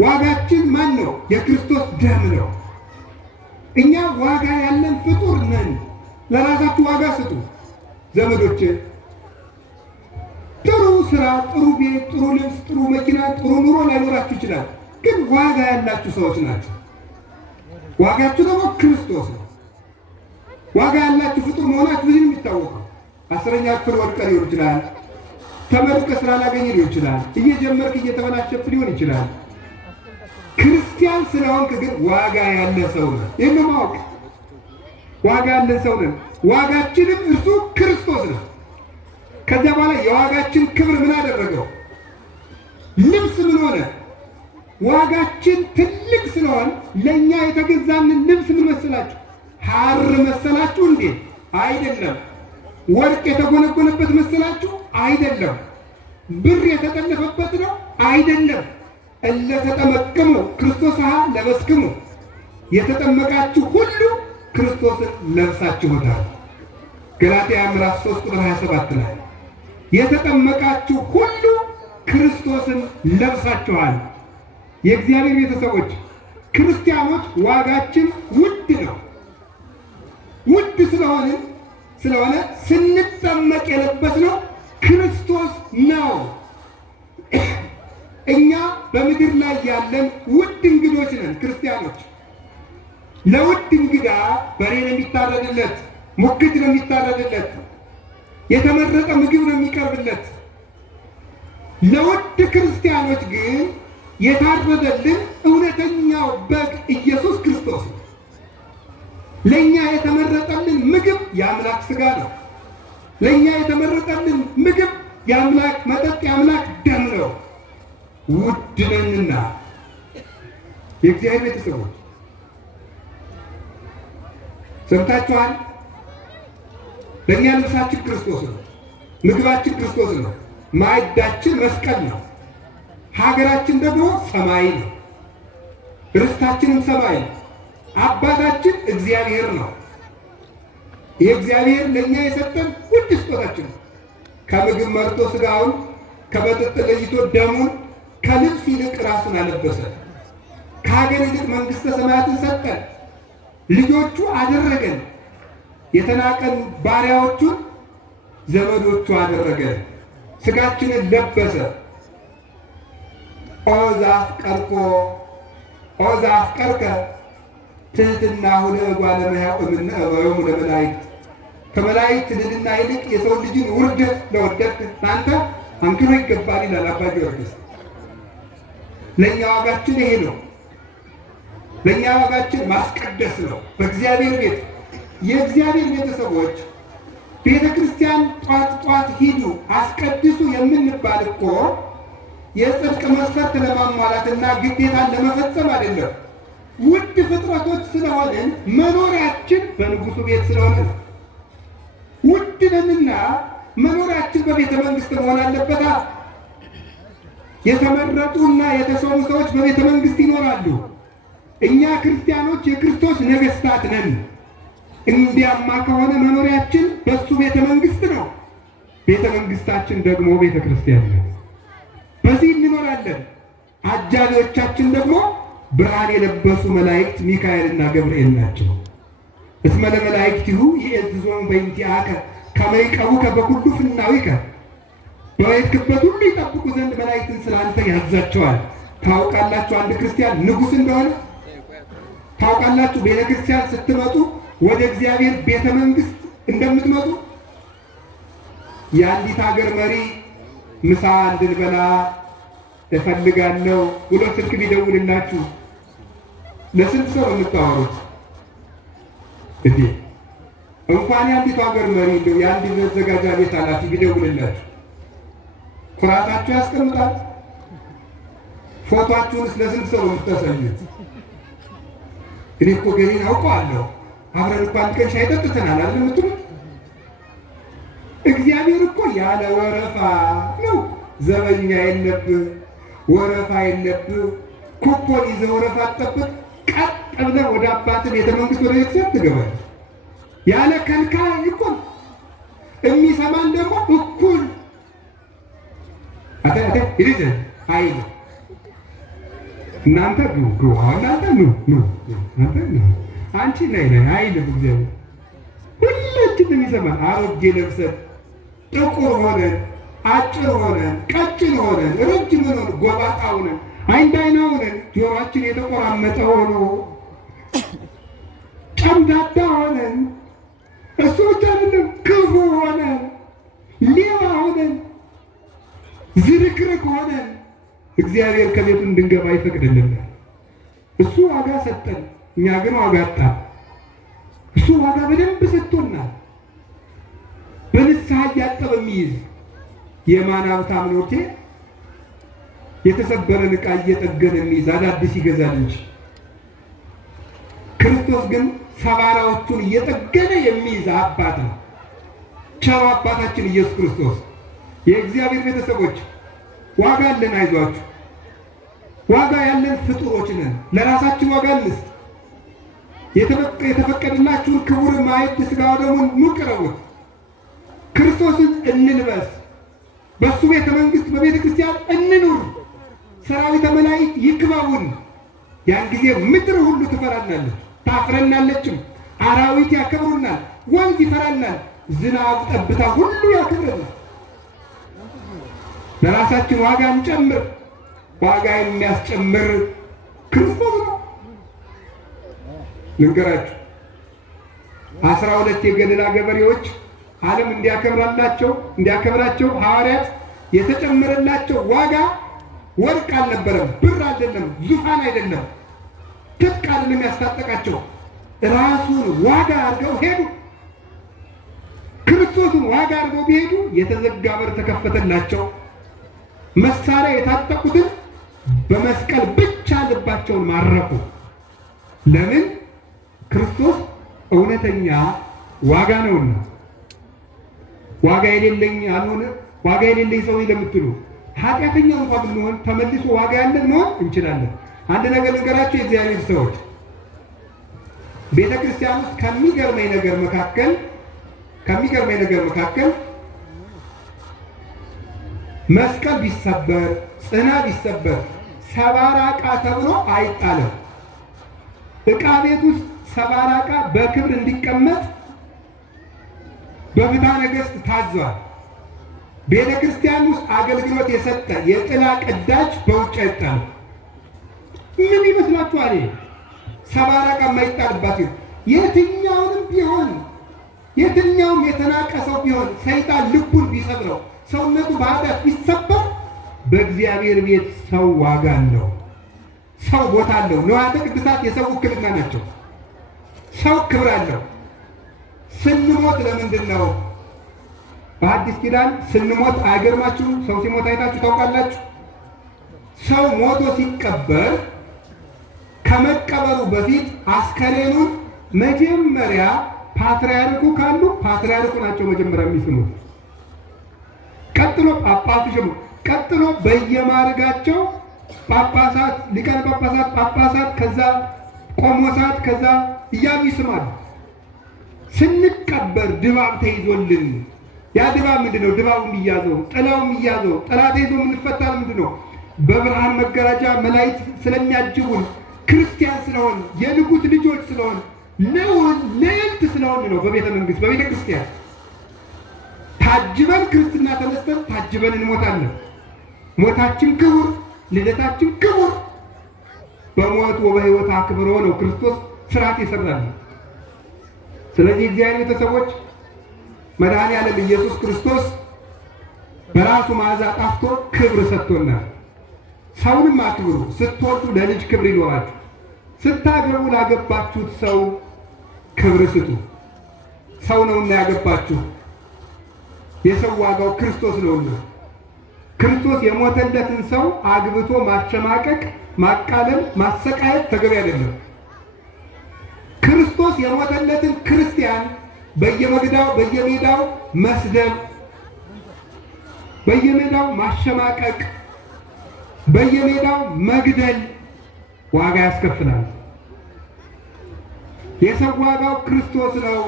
ዋጋችን ማን ነው? የክርስቶስ ደም ነው። እኛ ዋጋ ያለን ፍጡር ነን። ለራሳችሁ ዋጋ ስጡ ዘመዶቼ። ጥሩ ስራ፣ ጥሩ ቤት፣ ጥሩ ልብስ፣ ጥሩ መኪና፣ ጥሩ ኑሮ ላይኖራችሁ ይችላል። ግን ዋጋ ያላችሁ ሰዎች ናቸው። ዋጋችሁ ደግሞ ክርስቶስ ነው። ዋጋ ያላችሁ ፍጡር መሆናችሁ ብዙ የሚታወቀው 10ኛ ክፍል ወድቀህ ሊሆን ይችላል። ተመርቀህ ስራ ላገኘ ሊሆን ይችላል። እየጀመርክ እየተበላሸብህ ሊሆን ይችላል። ክርስቲያን ስለሆንክ ግን ዋጋ ያለ ሰው ነህ። ይህን ማወቅ ዋጋ ያለን ሰው ነን። ዋጋችንም እርሱ ክርስቶስ ነው። ከዚያ በኋላ የዋጋችን ክብር ምን አደረገው? ልብስ ምን ሆነ? ዋጋችን ትልቅ ስለሆን ለእኛ የተገዛንን ልብስ ምን መሰላችሁ? ሐር መሰላችሁ እንዴ? አይደለም። ወርቅ የተጎነጎነበት መሰላችሁ? አይደለም። ብር የተጠለፈበት ነው? አይደለም። እለ ተጠመቅሙ ክርስቶስ ለበስክሙ፣ የተጠመቃችሁ ሁሉ ክርስቶስን ለብሳችሁታል። ገላትያ ምዕራፍ 3 ቁጥር 27 ላይ የተጠመቃችሁ ሁሉ ክርስቶስን ለብሳችኋል። የእግዚአብሔር ቤተሰቦች ክርስቲያኖች ዋጋችን ውድ ነው። ውድ ስለሆነ ስንጠመቅ የለበስነው ክርስቶስ ነው። እኛ በምድር ላይ ያለን ውድ እንግዶች ነን ክርስቲያኖች። ለውድ እንግዳ በሬ ነው የሚታረድለት፣ ሙክት ነው የሚታረድለት። የተመረጠ ምግብ ነው የሚቀርብለት። ለውድ ክርስቲያኖች ግን የታረደልን እውነተኛው በግ ኢየሱስ ክርስቶስ ነው። ለእኛ የተመረጠልን ምግብ የአምላክ ሥጋ ነው። ለእኛ የተመረጠልን ምግብ የአምላክ መጠጥ፣ የአምላክ ደም ነው። ውድ ነንና የእግዚአብሔር ቤተሰቦች ሰምታችኋል። ለእኛ ልብሳችን ክርስቶስ ነው። ምግባችን ክርስቶስ ነው። ማዕዳችን መስቀል ነው። ሀገራችን ደግሞ ሰማይ ነው። ርስታችንም ሰማይ ነው። አባታችን እግዚአብሔር ነው። የእግዚአብሔር ለእኛ የሰጠን ውድ ስጦታችን ነው። ከምግብ መርጦ ሥጋውን፣ ከመጠጥ ለይቶ ደሙን፣ ከልብስ ይልቅ ራሱን አለበሰ። ከሀገር ይልቅ መንግሥተ ሰማያትን ሰጠን። ልጆቹ አደረገን። የተናቀን ባሪያዎቹን ዘመዶቹ አደረገን። ሥጋችንን ለበሰ። ኦ ዘአፍቀርከ ትሕትናሁ ለእጓለ እመሕያው እምነ እበዮሙ ለመላእክት። ከመላእክት ልዕልና ይልቅ የሰው ልጅን ውርደት ለወደድክ አንተ አንክሮ ይገባል ይላል አባ ጊዮርጊስ። ለእኛ ዋጋችን ይሄ ነው። ለእኛ ዋጋችን ማስቀደስ ነው። በእግዚአብሔር ቤት የእግዚአብሔር ቤተሰቦች ቤተ ክርስቲያን ጧት ጧት ሂዱ አስቀድሱ የምንባል እኮ የጽድቅ መስፈርት ለማሟላትና ግዴታን ለመፈጸም አይደለም። ውድ ፍጥረቶች ስለሆንን መኖሪያችን በንጉሱ ቤት ስለሆነ ነው። ውድ ነንና መኖሪያችን በቤተ መንግስት መሆን አለበታ። የተመረጡና የተሾሙ ሰዎች በቤተ መንግስት ይኖራሉ። እኛ ክርስቲያኖች የክርስቶስ ነገስታት ነን። እንዲያማ ከሆነ መኖሪያችን በሱ ቤተ መንግስት ነው። ቤተ መንግስታችን ደግሞ ቤተ ክርስቲያን ነው። በዚህ እንኖራለን። አጃቢዎቻችን ደግሞ ብርሃን የለበሱ መላእክት ሚካኤልና ገብርኤል ናቸው። እስመ ለመላእክቲሁ ይእዝዞሙ በእንቲአከ ከመ ይቀቡከ በኩሉ ፍናዊከ። በሄድክበት ሁሉ ይጠብቁ ዘንድ መላእክትን ስላንተ ያዛቸዋል። ታውቃላችሁ አንድ ክርስቲያን ንጉሥ እንደሆነ ታውቃላችሁ። ቤተ ክርስቲያን ስትመጡ ወደ እግዚአብሔር ቤተ መንግስት እንደምትመጡ የአንዲት ሀገር መሪ ምሳ እንድንበላ እፈልጋለሁ ብሎ ስልክ ቢደውልላችሁ ለስንት ሰው የምታወሩት? እንኳን የአንዲቱ ሀገር መሪ እንደው የአንዲት መዘጋጃ ቤት ኃላፊ ቢደውልላችሁ ኩራታችሁ ያስቀምጣል። ፎቶአችሁንስ ለስንት ሰው የምታሳዩት? እኔ እኮ ገሌን አውቀዋለሁ አብረን እኮ አንድ ቀን ሻይ ጠጥተናል አይደል የምትሉት? እግዚአብሔር እኮ ያለ ወረፋ ነው። ዘበኛ የለብህ፣ ወረፋ የለብህ። ኩፖን ይዘህ ወረፋ አትጠብቅ። ቀጥ ብለህ ወደ አባትህ ቤተ መንግስት ወደ ቤተሰብ ትገባለህ። ያለ ከልካይ እኮ የሚሰማን ደግሞ እኩል ይልህ አይል እናንተ ግቡ እናንተ ኑ አንቺ ነይ አይልም እግዚአብሔር። ሁላችንም የሚሰማን አሮጌ ለብሰን ጥቁር ሆነን አጭር ሆነን ቀጭን ሆነን ረጅም ሆነን ጎባጣ ሆነን አይንዳይና ሆነን ጆሮአችን የተቆራመጠ ሆኖ ጨምዳዳ ሆነን እሱ ብቻ አይደለም ክፉ ሆነን ሌባ ሆነን ዝርክርክ ሆነን እግዚአብሔር ከቤቱ እንድንገባ ይፈቅድልናል። እሱ ዋጋ ሰጠን፣ እኛ ግን ዋጋ አጣን። እሱ ዋጋ በደንብ ሰጥቶናል። በንስሐ እያጠበ የሚይዝ የማን ሀብታም ነው? የተሰበረን ዕቃ እየጠገነ የሚይዝ አዳዲስ ይገዛል እንጂ። ክርስቶስ ግን ሰባራዎቹን እየጠገነ የሚይዝ አባት ነው። ቸር አባታችን ኢየሱስ ክርስቶስ። የእግዚአብሔር ቤተሰቦች ዋጋ አለን፣ አይዟችሁ። ዋጋ ያለን ፍጡሮች ነን። ለራሳችን ዋጋ እንስጥ። የተፈቀደላችሁን ክቡር ማዕድ ሥጋው ደሙን ኑ ቅረቡት። ክርስቶስን እንልበስ። በእሱ ቤተ መንግስት በቤተ ክርስቲያን እንኑር። ሰራዊተ መላእክት ይክበቡን። ያን ጊዜ ምድር ሁሉ ትፈራናለች፣ ታፍረናለችም። አራዊት ያከብሩናል፣ ወንዝ ይፈራናል፣ ዝናብ ጠብታ ሁሉ ያከብረናል። ለራሳችን ዋጋ እንጨምር። ዋጋ የሚያስጨምር ክርስቶስ ነው። ልንገራችሁ፣ 12 የገሊላ ገበሬዎች ዓለም እንዲያከብራቸው ሐዋርያት የተጨመረላቸው ዋጋ ወርቅ አልነበረም፣ ብር አይደለም፣ ዙፋን አይደለም፣ ትጥቅ አይደለም ያስታጠቃቸው። ራሱን ዋጋ አድርገው ሄዱ። ክርስቶስን ዋጋ አድርገው ቢሄዱ የተዘጋ በር ተከፈተላቸው። መሳሪያ የታጠቁትን በመስቀል ብቻ ልባቸውን ማረኩ። ለምን? ክርስቶስ እውነተኛ ዋጋ ነውና። ዋጋ የሌለኝ አልሆነ ዋጋ የሌለኝ ሰው ለምትሉ ኃጢአተኛ እንኳን ብንሆን ተመልሶ ዋጋ ያለን መሆን እንችላለን። አንድ ነገር ንገራችሁ የእግዚአብሔር ሰዎች፣ ቤተ ክርስቲያን ውስጥ ከሚገርመኝ ነገር መካከል መስቀል ቢሰበር፣ ጽና ቢሰበር ሰባራ ዕቃ ተብሎ አይጣልም። ዕቃ ቤት ውስጥ ሰባራ ዕቃ በክብር እንዲቀመጥ በፍትሐ ነገሥት ታዟል። ቤተ ክርስቲያን ውስጥ አገልግሎት የሰጠ የጥላ ቅዳጅ በውጭ አይጣልም። ምን ይመስላችኋል? ሰባራ ዕቃ የማይጣልባት የትኛውም የተናቀ ሰው ቢሆን ሰይጣን ልቡን ቢሰብረው ሰውነቱ በኃጢአት ቢሰበር በእግዚአብሔር ቤት ሰው ዋጋ አለው፣ ሰው ቦታ አለው። ንዋያተ ቅድሳት የሰው ውክልና ናቸው። ሰው ክብር አለው። ስንሞት ለምንድን ነው? በአዲስ ኪዳን ስንሞት አይገርማችሁም? ሰው ሲሞት አይታችሁ ታውቃላችሁ? ሰው ሞቶ ሲቀበር ከመቀበሩ በፊት አስከሬኑን መጀመሪያ ፓትርያርኩ ካሉ ፓትርያርኩ ናቸው መጀመሪያ የሚስሙት። ቀጥሎ ጳጳሱ ሽሙ፣ ቀጥሎ በየማዕረጋቸው ጳጳሳት፣ ሊቃነ ጳጳሳት፣ ከዛ ቆሞሳት፣ ከዛ እያሉ ይስማሉ። ስንቀበር ድባብ ተይዞልን፣ ያ ድባብ ምንድን ነው? ድባቡ የሚያዘው ጥላው የሚያዘው ጥላ ተይዞ የምንፈታ ምንድን ነው? በብርሃን መጋረጃ መላእክት ስለሚያጅቡን፣ ክርስቲያን ስለሆን፣ የንጉሥ ልጆች ስለሆን፣ ልዕልት ስለሆን ነው። በቤተ መንግስት በቤተ ክርስቲያን ታጅበን ክርስትና ተነስተን ታጅበን እንሞታለን። ሞታችን ክቡር፣ ልደታችን ክቡር። በሞት ወበሕይወት አክብሮ ነው ክርስቶስ ስርዓት ይሰራል። ስለዚህ እግዚአብሔር ቤተሰቦች መድኃኔዓለም ኢየሱስ ክርስቶስ በራሱ መዓዛ ጣፍቶ ክብር ሰጥቶናል። ሰውንም አክብሩ። ስትወልዱ ለልጅ ክብር ይኖራችሁ። ስታገቡ ላገባችሁት ሰው ክብር ስጡ። ሰው ነውና ያገባችሁ። የሰው ዋጋው ክርስቶስ ነውና ክርስቶስ የሞተለትን ሰው አግብቶ ማሸማቀቅ፣ ማቃለል፣ ማሰቃየት ተገቢ አይደለም። ክርስቶስ የሞተለትን ክርስቲያን በየሜዳው መስደብ፣ በየሜዳው ማሸማቀቅ፣ በየሜዳው መግደል ዋጋ ያስከፍላል። የሰው ዋጋው ክርስቶስ ነው።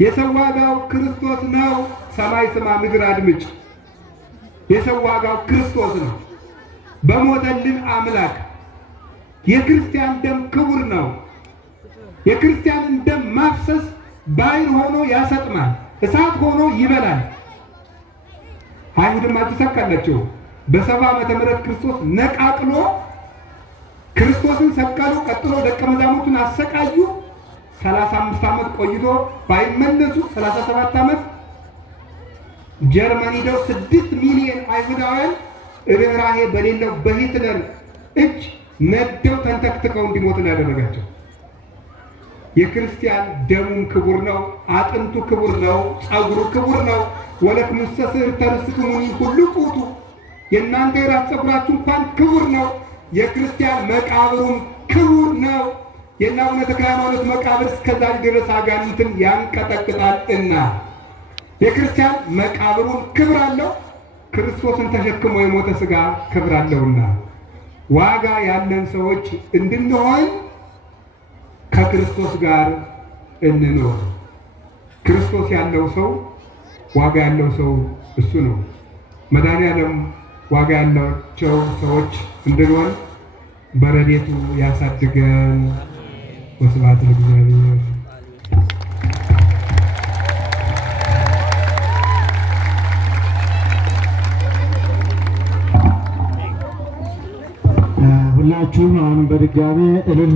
የሰው ዋጋው ክርስቶስ ነው። ሰማይ ስማ፣ ምድር አድምጭ። የሰው ዋጋው ክርስቶስ ነው። በሞተልን አምላክ የክርስቲያን ደም ክቡር ነው። የክርስቲያንን ደም ማፍሰስ ባሕር ሆኖ ያሰጥማል፣ እሳት ሆኖ ይበላል። አይሁድም አልተሳካላቸው። በ70 ዓመተ ምህረት ክርስቶስ ነቃቅሎ ክርስቶስን ሰቀሉ። ቀጥሎ ደቀ መዛሙርቱን አሰቃዩ። 35 ዓመት ቆይቶ ባይመለሱ 37 ዓመት ጀርመን ሄደው 6 ሚሊዮን አይሁዳውያን ርኅራኄ በሌለው በሂትለር እጅ ነደው ተንተክትከው እንዲሞቱ ያደረጋቸው። የክርስቲያን ደሙም ክቡር ነው፣ አጥንቱ ክቡር ነው፣ ጸጉሩ ክቡር ነው። ወለክሙሰ ስዕርተ ርእስክሙኒ ሁሉ ቁቱ፣ የእናንተ የራስ ጸጉራችሁ እንኳን ክቡር ነው። የክርስቲያን መቃብሩም ክቡር ነው። የእነ አቡነ ተክለ ሃይማኖት መቃብር እስከዛሬ ድረስ አጋንንትን ያንቀጠቅጣል እና የክርስቲያን መቃብሩን ክብር አለው። ክርስቶስን ተሸክሞ የሞተ ሥጋ ክብር አለውና ዋጋ ያለን ሰዎች እንድንሆን ከክርስቶስ ጋር እንኖር። ክርስቶስ ያለው ሰው ዋጋ ያለው ሰው እሱ ነው። መድኃኔዓለም ዋጋ ያላቸው ሰዎች እንድንሆን በረድኤቱ ያሳድገን። ወስብሐት ለእግዚአብሔር። ሁላችሁም አሁን በድጋሚ እልል